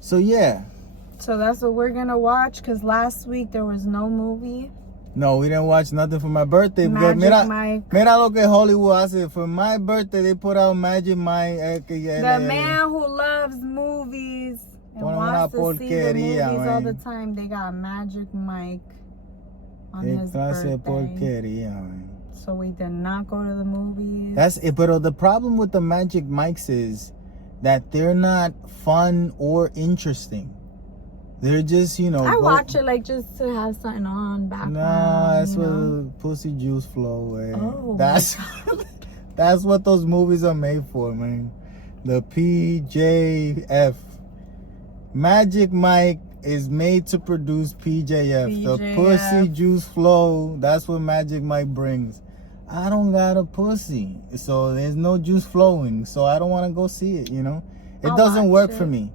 So yeah. So that's what we're gonna watch, because last week there was no movie. No, we didn't watch nothing for my birthday. Magic Mira, Mike. Mira lo que Hollywood hace. For my birthday, they put out Magic Mike. The man who loves movies and wants to see the movies all the time. They got Magic Mike on his birthday. Porquería, man. So we did not go to the movies. That's it. But the problem with the Magic Mikes is that they're not fun or interesting. They're just, you know. I watch it like just to have something on background. Nah, that's what pussy juice flow. Oh, that's what those movies are made for, man. The PJF. Magic Mike is made to produce PJF. The pussy juice flow. That's what Magic Mike brings. I don't got a pussy, so there's no juice flowing. So I don't want to go see it. You know, it doesn't work for me.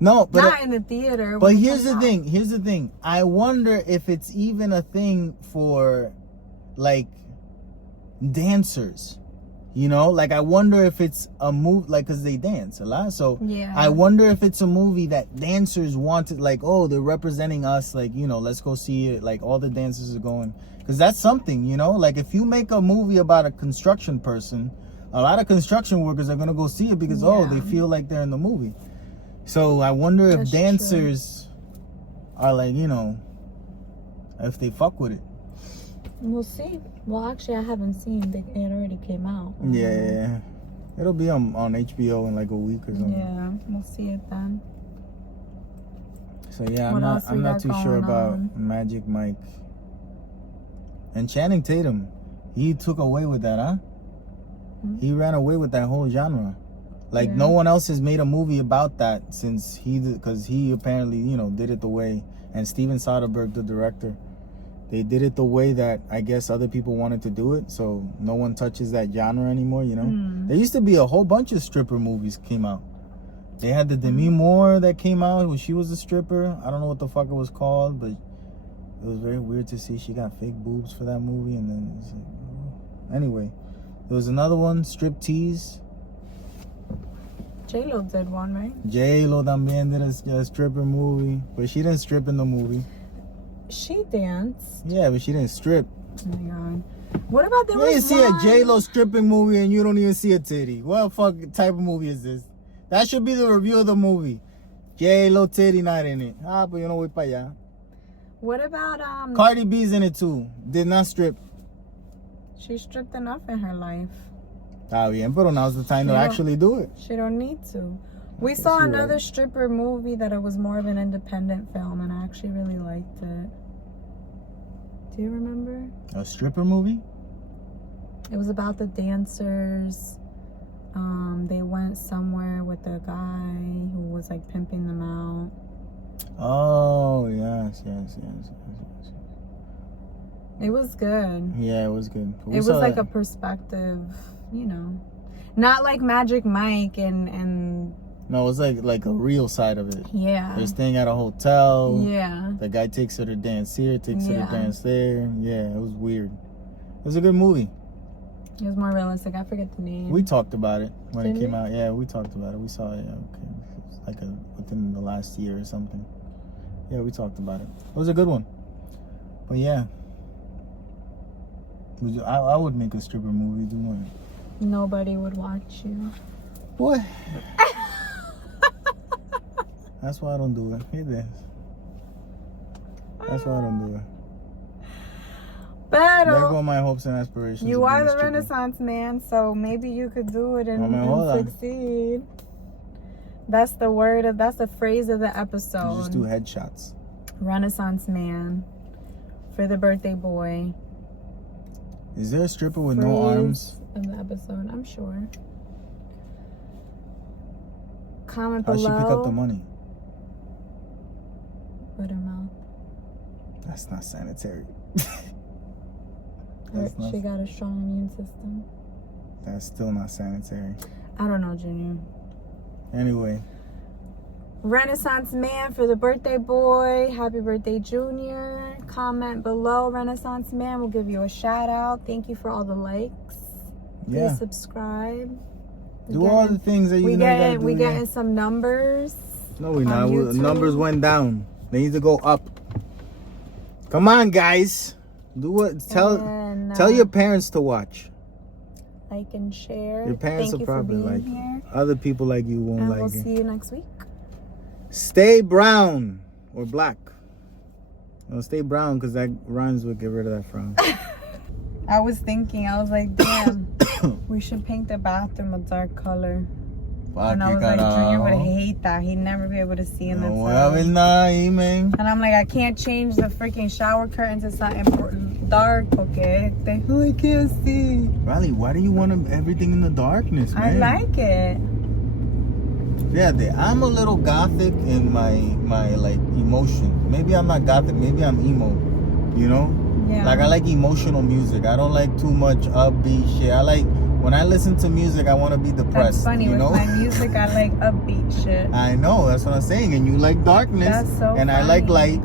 No, but not in the theater. But here's the thing. Here's the thing. I wonder if it's even a thing for, like, dancers. You know, like I wonder if it's a movie, like, cause they dance a lot. So yeah. I wonder if it's a movie that dancers wanted, like, oh, they're representing us, like, you know, let's go see it. Like all the dancers are going, cause that's something, you know. Like if you make a movie about a construction person, a lot of construction workers are gonna go see it because oh, they feel like they're in the movie. So I wonder if dancers are like, you know, if they fuck with it. We'll see. Well, actually, I haven't seen it. It already came out. Yeah. It'll be on HBO in like a week or something. Yeah, we'll see it then. So yeah, I'm not too sure about Magic Mike. And Channing Tatum, he took away with that, huh? Mm-hmm. He ran away with that whole genre. Like no one else has made a movie about that since because he apparently, you know, did it the way, and Steven Soderbergh, the director, they did it the way that I guess other people wanted to do it. So no one touches that genre anymore, you know. There used to be a whole bunch of stripper movies came out. They had the Demi Moore that came out when she was a stripper. I don't know what the fuck it was called, but it was very weird to see she got fake boobs for that movie. And then it's like, oh. Anyway, there was another one, Striptease. J-Lo did one, right? J-Lo también did a stripper movie, but she didn't strip in the movie. She danced. Yeah, but she didn't strip. Oh my god. What about the You see a J-Lo stripping movie and you don't even see a titty. What fuck type of movie is this? That should be the review of the movie. J-Lo titty not in it. Ah, but yo no voy para allá. What about Cardi B's in it too. Did not strip. She stripped enough in her life. Está bien, pero now's the time to actually do it. She don't need to. We saw another stripper movie that it was more of an independent film, and I actually really liked it. Do you remember? A stripper movie? It was about the dancers. They went somewhere with a guy who was like pimping them out. Oh, yes. It was good. Yeah, it was good. It was like a perspective, you know. Not like Magic Mike and no, it's like a real side of it. Yeah. They're staying at a hotel. Yeah. The guy takes her to dance here, takes her to dance there. Yeah, it was weird. It was a good movie. It was more realistic. I forget the name. We talked about it when it came out. Yeah, we talked about it. We saw it. Okay. It was like within the last year or something. Yeah, we talked about it. It was a good one. But yeah. I would make a stripper movie, do what? Nobody would watch you. What? That's why I don't do it. Hey there. That's why I don't do it. But there go my hopes and aspirations. You are the Renaissance man, so maybe you could do it and succeed. That's the phrase of the episode. You just do headshots. Renaissance man for the birthday boy. Is there a stripper with no arms? In the episode, I'm sure. comment How'd below. she pick up the money? With her mouth. That's not sanitary. She got a strong immune system. That's still not sanitary. I don't know, Junior. Anyway. Renaissance Man for the birthday boy. Happy birthday, Junior. Comment below, Renaissance Man. We'll give you a shout out. Thank you for all the likes. Yeah. Please subscribe. Do all the things that you gotta do. We getting some numbers. No, we're not. YouTube. Numbers went down. They need to go up. Come on, guys. Do what? Tell your parents to watch. Like and share. Your parents will probably like here. Other people like you won't like it. We'll see you next week. Stay brown or black. No, stay brown because that rhymes with get rid of that frown. I was like, damn, we should paint the bathroom a dark color. And I was like, Junior would hate that. He'd never be able to see in the sun. And I'm like, I can't change the freaking shower curtain to something dark, okay? Oh, I can't see. Riley, why do you want everything in the darkness, man? I like it. Yeah, I'm a little gothic in my like emotion. Maybe I'm not gothic, maybe I'm emo, you know? Yeah. Like I like emotional music. I don't like too much upbeat shit. I like, when I listen to music, I want to be depressed. That's funny, you know? With my music, I like upbeat shit. I know, that's what I'm saying. And you like darkness. That's so And funny. I like light.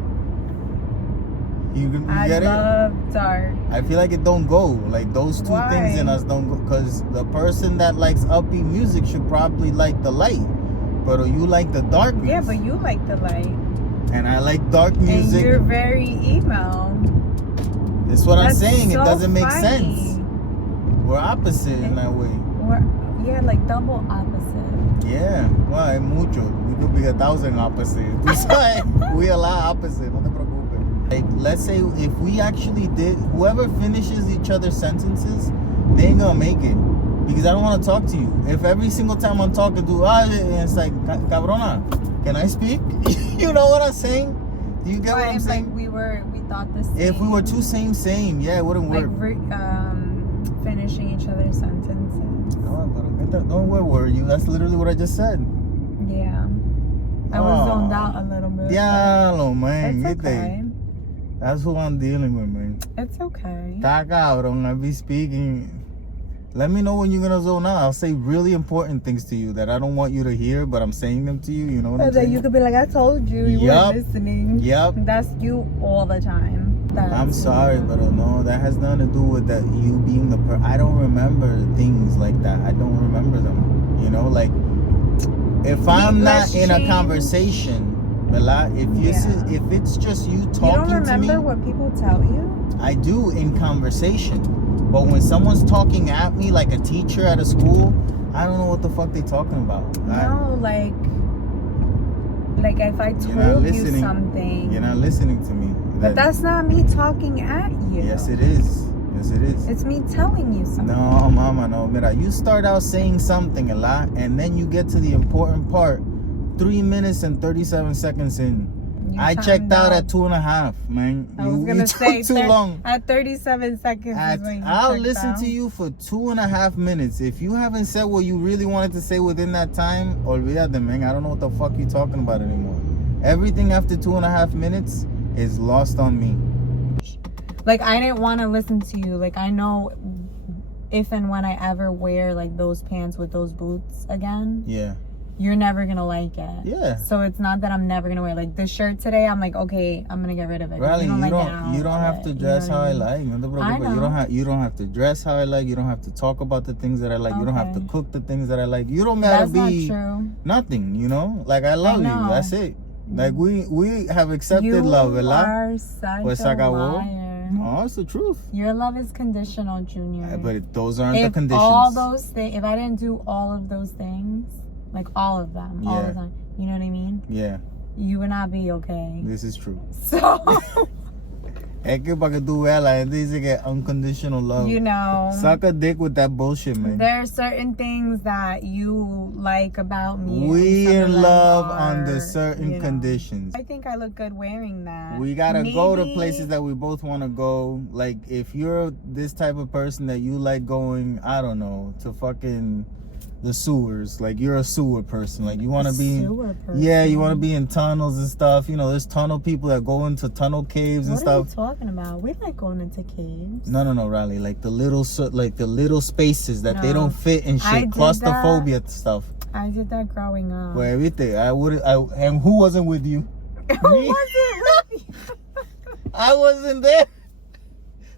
You get it? I love dark. I feel like it don't go. Like those two things in us don't go. Because the person that likes upbeat music should probably like the light. But you like the darkness. Yeah, but you like the light. And I like dark music. And you're very emo. That's what I'm saying. So it doesn't make funny. sense. We're opposite in that way. Yeah, like double opposite. Yeah. Well, mucho. We could be 1,000 opposite. We a lot opposite. No te preocupes. Like, let's say if we actually did, whoever finishes each other's sentences, they ain't gonna make it. Because I don't want to talk to you. If every single time I'm talking to, it's like, cabrona, can I speak? You know what I'm saying? Do you get what I'm saying? Like we thought the same. If we were two same, yeah, it wouldn't work. Like finishing each other's sentences. Don't where were you? That's literally what I just said. Yeah. I was zoned out a little bit. Diablo, man. It's okay. That's who I'm dealing with, man. It's okay. Ta cabrón, I be speaking. Let me know when you're gonna zone out. I'll say really important things to you that I don't want you to hear, but I'm saying them to you. You know what I'm saying? You could be like, I told you, you weren't listening. Yep. That's you all the time. I'm sorry, but no, that has nothing to do with that. You being the I don't remember things like that. I don't remember them. You know, like if I'm not in a conversation, if it's just you talking to me. You don't remember what people tell you? I do in conversation. But when someone's talking at me like a teacher at a school, I don't know what the fuck they talking about. No, like if I told you something. You're not listening to me. But that's not me talking at you. Yes, it is. Yes, it is. It's me telling you something. No, mama, no. Mira, you start out saying something a lot, and then you get to the important part 3 minutes and 37 seconds in. I checked out at 2.5, man. I was gonna say too long. At 37 seconds. I'll listen to you for 2.5 minutes. If you haven't said what you really wanted to say within that time, olvídate, man. I don't know what the fuck you're talking about anymore. Everything after 2.5 minutes is lost on me. Like, I didn't want to listen to you. Like, I know if and when I ever wear like those pants with those boots again. Yeah. You're never gonna like it. Yeah. So it's not that I'm never gonna wear like this shirt today. I'm like, okay, I'm gonna get rid of it. Riley, you don't have to dress how I like. I know. You don't have to dress how I like. You don't have to talk about the things that I like. Okay. You don't have to cook the things that I like. You don't gotta be nothing. You know, like I love you. That's it. Like we have accepted love, ¿verdad? You are such a liar. No, it's the truth. Your love is conditional, Junior. But those aren't the conditions. All those things. If I didn't do all of those things. Like all of them, all the time. You know what I mean? Yeah. You would not be okay. This is true. So. Es que para que tú veas, la gente dice que unconditional love. You know. Suck a dick with that bullshit, man. There are certain things that you like about me. We in love under certain conditions. I think I look good wearing that. We gotta go to places that we both want to go. Like, if you're this type of person that you like going, I don't know, to fucking the sewers. Like you're a sewer person. Like you want to be, sewer person. yeah, you want to be in tunnels and stuff. You know, there's tunnel people that go into tunnel caves and stuff. What are you talking about? We like going into caves. No, Riley. Like the little spaces that they don't fit in shit. Claustrophobia stuff. I did that growing up. Well, everything. And who wasn't with you? Who wasn't with you? I wasn't there.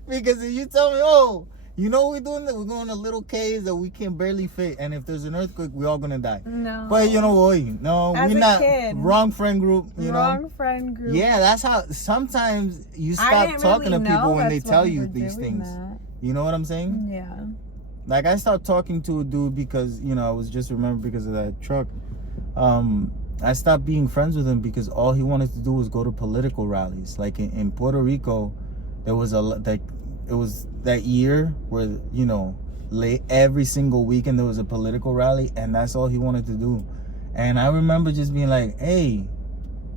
Because if you tell me, oh, you know what we're doing? We're going to little caves that we can barely fit. And if there's an earthquake, we're all going to die. No. But you know what? No, as we're not. Kid, wrong friend group, you know? Wrong friend group. Yeah, that's how sometimes you stop talking to people when they tell you these things. You know what I'm saying? Yeah. Like I stopped talking to a dude because, you know, I was just remembered because of that truck. I stopped being friends with him because all he wanted to do was go to political rallies. Like in Puerto Rico, there was it was that year where, you know, every single weekend there was a political rally, and that's all he wanted to do. And I remember just being like, hey,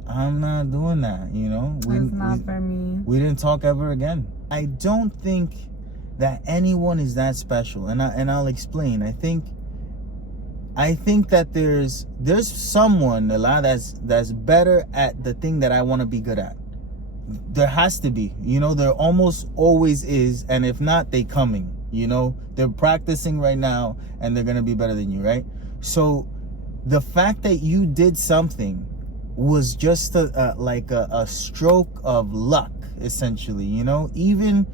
I'm not doing that, you know? It's not for me. We didn't talk ever again. I don't think that anyone is that special, and I'll explain. I think that there's someone that's better at the thing that I want to be good at. There has to be, you know, there almost always is, and if not, they coming, you know, they're practicing right now and they're gonna be better than you, right? So the fact that you did something was just a stroke of luck, essentially, you know. Even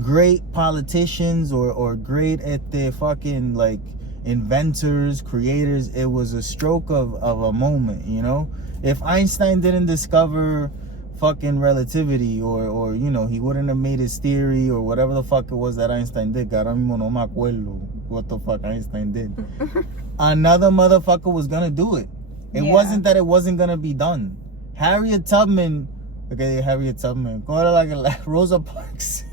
great politicians or great at the fucking like inventors, creators, it was a stroke of a moment, you know. If Einstein didn't discover fucking relativity, or you know, he wouldn't have made his theory or whatever the fuck it was that Einstein did. God, I mismo no me acuerdo what the fuck Einstein did. Another motherfucker was gonna do it. It wasn't that it wasn't gonna be done. Harriet Tubman, like Rosa Parks.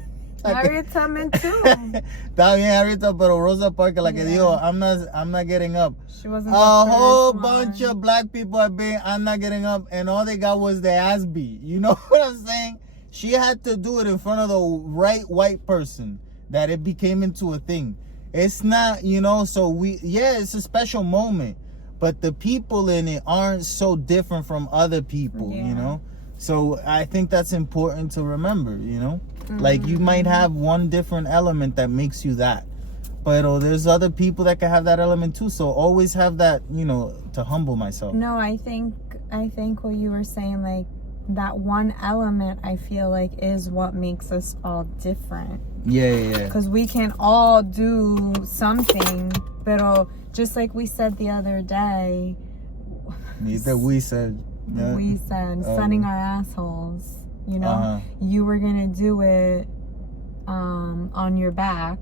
Harriet Tubman too. Está bien, Harriet Tubman, pero Rosa Parks, la que dijo, I'm not getting up. She wasn't a whole bunch of black people have been, I'm not getting up, and all they got was the ass beat. You know what I'm saying? She had to do it in front of the right white person that it became into a thing. It's not, you know, so it's a special moment, but the people in it aren't so different from other people, you know? So I think that's important to remember, you know? Like you might have one different element that makes you that, but there's other people that can have that element too. So always have that, you know, to humble myself. No, I think what you were saying, like that one element, I feel like is what makes us all different. Yeah. Because we can all do something, but just like we said the other day. We said. Yeah. We said sunning our assholes. You know, you were gonna do it on your back,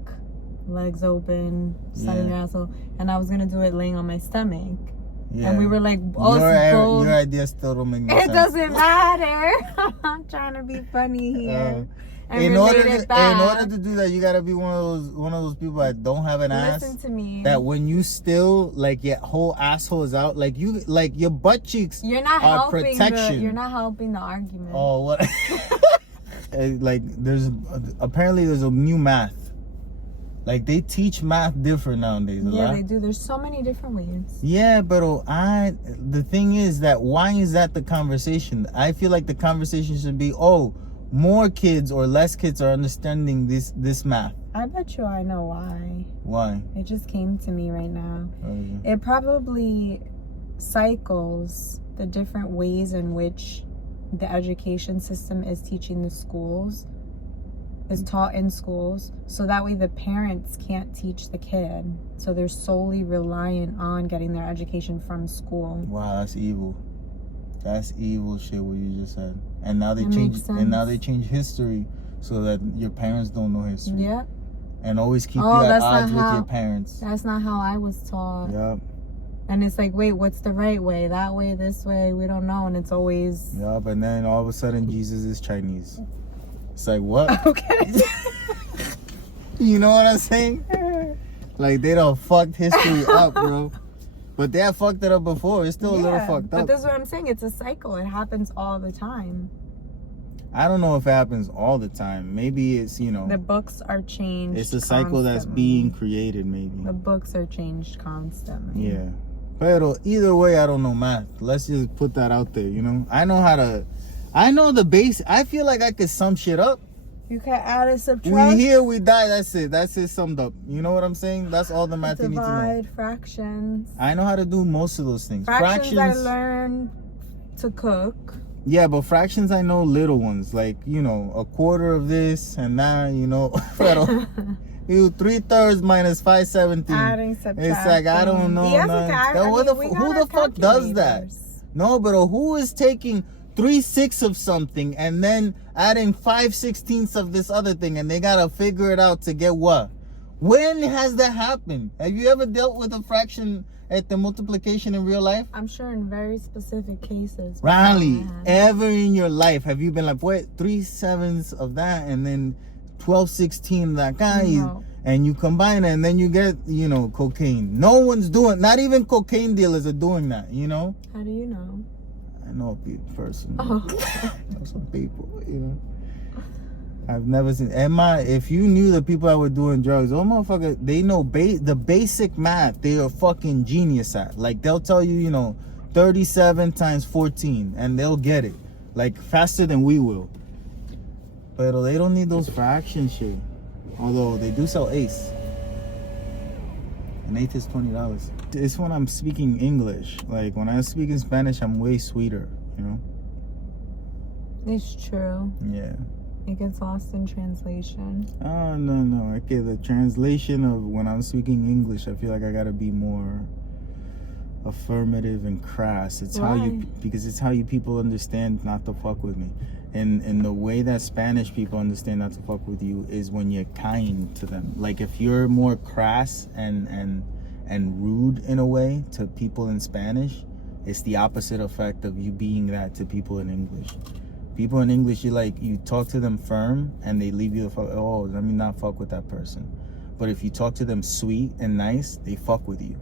legs open, sunning your asshole, and I was gonna do it laying on my stomach. Yeah. And we were like, your idea still don't make no sense. It doesn't matter. I'm trying to be funny here. In order to do that, you gotta be one of those people that don't have an ass. Listen to me. That when you still like your whole asshole is out, like your butt cheeks you're not are helping protection. You're not helping the argument. Oh, what? Like there's a new math. Like they teach math different nowadays. Yeah, they do. There's so many different ways. Yeah, but the thing is that why is that the conversation? I feel like the conversation should be, more kids or less kids are understanding this math. I bet you I know why. Why? It just came to me right now. It probably cycles the different ways in which the education system is teaching the schools, is taught in schools, so that way the parents can't teach the kid. So they're solely reliant on getting their education from school. Wow, that's evil. That's evil shit what you just said. And now they change history so that your parents don't know history. Yeah. And always keep you at odds with your parents. That's not how I was taught. Yep. And it's like, wait, what's the right way? That way, this way, we don't know. And it's always... Yep, and then all of a sudden Jesus is Chinese. It's like, what? Okay. You know what I'm saying? Like, they done fucked history up, bro. But they have fucked it up before. It's still a little fucked up. But this is what I'm saying. It's a cycle. It happens all the time. I don't know if it happens all the time. Maybe it's, you know, The books are changed. it's a cycle that's constantly. being created, maybe. The books are changed constantly. Yeah. Pero either way, I don't know math. Let's just put that out there, you know? I know the base. I feel like I could sum shit up. You can add and subtract. We here, we die. That's it. That's it summed up. You know what I'm saying? That's all the math you need to know. Divide, fractions. I know how to do most of those things. Fractions I learned to cook. Yeah, but fractions I know little ones. Like, you know, a quarter of this and that, you know. Pero, you 3/3 minus 5/17. Adding, subtracting. It's like, I don't know. Who the fuck does that? No, but who is taking 3/6 of something and then adding 5/16 of this other thing, and they gotta figure it out to get what? When has that happened? Have you ever dealt with a fraction at the multiplication in real life? I'm sure in very specific cases. Riley, ever in your life have you been like, what, 3/7 of that and then 12/16 of that guy? No. And you combine it and then you get, you know, cocaine. No one's doing, not even cocaine dealers are doing that, you know? How do you know? I know a person. Oh. I know some people, you know. I've never seen. If you knew the people that were doing drugs, oh motherfucker, they know the basic math. They are fucking genius at. Like they'll tell you, you know, 37 times 14, and they'll get it, like faster than we will. But they don't need those fraction shit. Although they do sell eighths. An eighth is $20. It's when I'm speaking English. Like when I speak in Spanish, I'm way sweeter, you know? It's true. Yeah. It gets lost in translation. Oh, no. Okay, the translation of when I'm speaking English, I feel like I gotta be more affirmative and crass. It's Why? Because it's how you people understand not to fuck with me. And the way that Spanish people understand not to fuck with you is when you're kind to them. Like if you're more crass and rude in a way to people in Spanish, it's the opposite effect of you being that to people in English. People in English, you talk to them firm and they leave you the fuck. Oh, let me not fuck with that person. But if you talk to them sweet and nice, they fuck with you.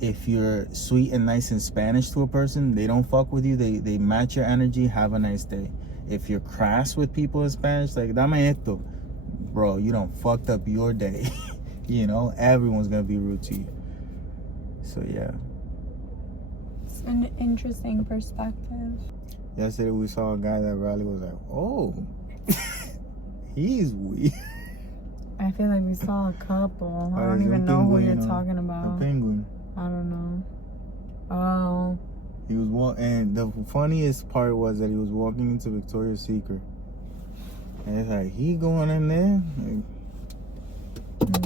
If you're sweet and nice in Spanish to a person, they don't fuck with you. They match your energy. Have a nice day. If you're crass with people in Spanish, like dame esto, bro, you done fucked up your day. You know, everyone's gonna be rude to you. So yeah. It's an interesting perspective. Yesterday we saw a guy that Riley was like, oh, he's weird. I feel like we saw a couple. I Oh, don't there's even un know who pingüino. you're talking A about. penguin. I don't know. Oh. He was and the funniest part was that he was walking into Victoria's Secret. And it's like, he going in there? Like,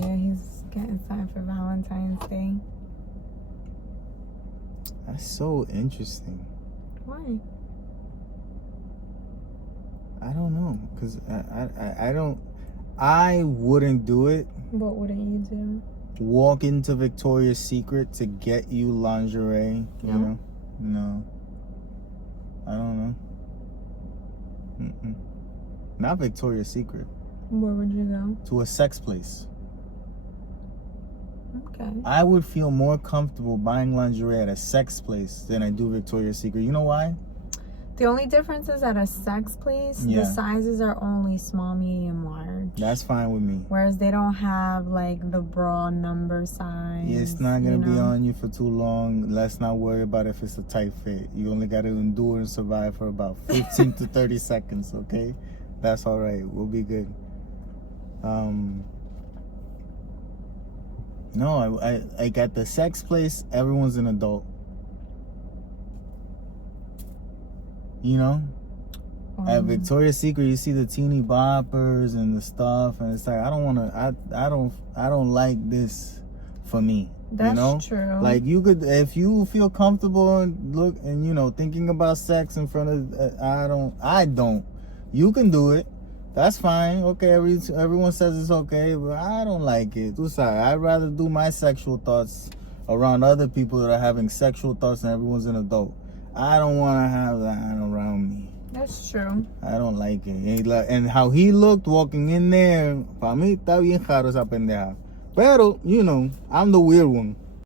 Yeah, he's getting time for Valentine's Day. that's so interesting. Why? I don't know, cause I wouldn't do it. What wouldn't you do? Walk into Victoria's Secret to get you lingerie, you No. know? No. I don't know. Mm-mm. Not Victoria's Secret. Where would you go? To a sex place. Okay. I would feel more comfortable buying lingerie at a sex place than I do Victoria's Secret. You know why? The only difference is at a sex place, Yeah. the sizes are only small, medium, large. That's fine with me. Whereas they don't have like the bra number size. It's not gonna you be know? on you for too long. Let's not worry about if it's a tight fit. You only gotta endure and survive for about 15 to 30 seconds, okay? That's all right. We'll be good. No, I like at the sex place, everyone's an adult. You know? At Victoria's Secret, you see the teeny boppers and the stuff, and it's like I don't like this for me. That's you know? true. Like you could, if you feel comfortable and look and you know thinking about sex in front of, I don't. You can do it. That's fine. Okay, everyone says it's okay, but I don't like it. Tú sabes, I'd rather do my sexual thoughts around other people that are having sexual thoughts and everyone's an adult. I don't want to have that around me. That's true. I don't like it. And how he looked walking in there, para mí está bien raro esa pendeja. Pero, you know, I'm the weird one.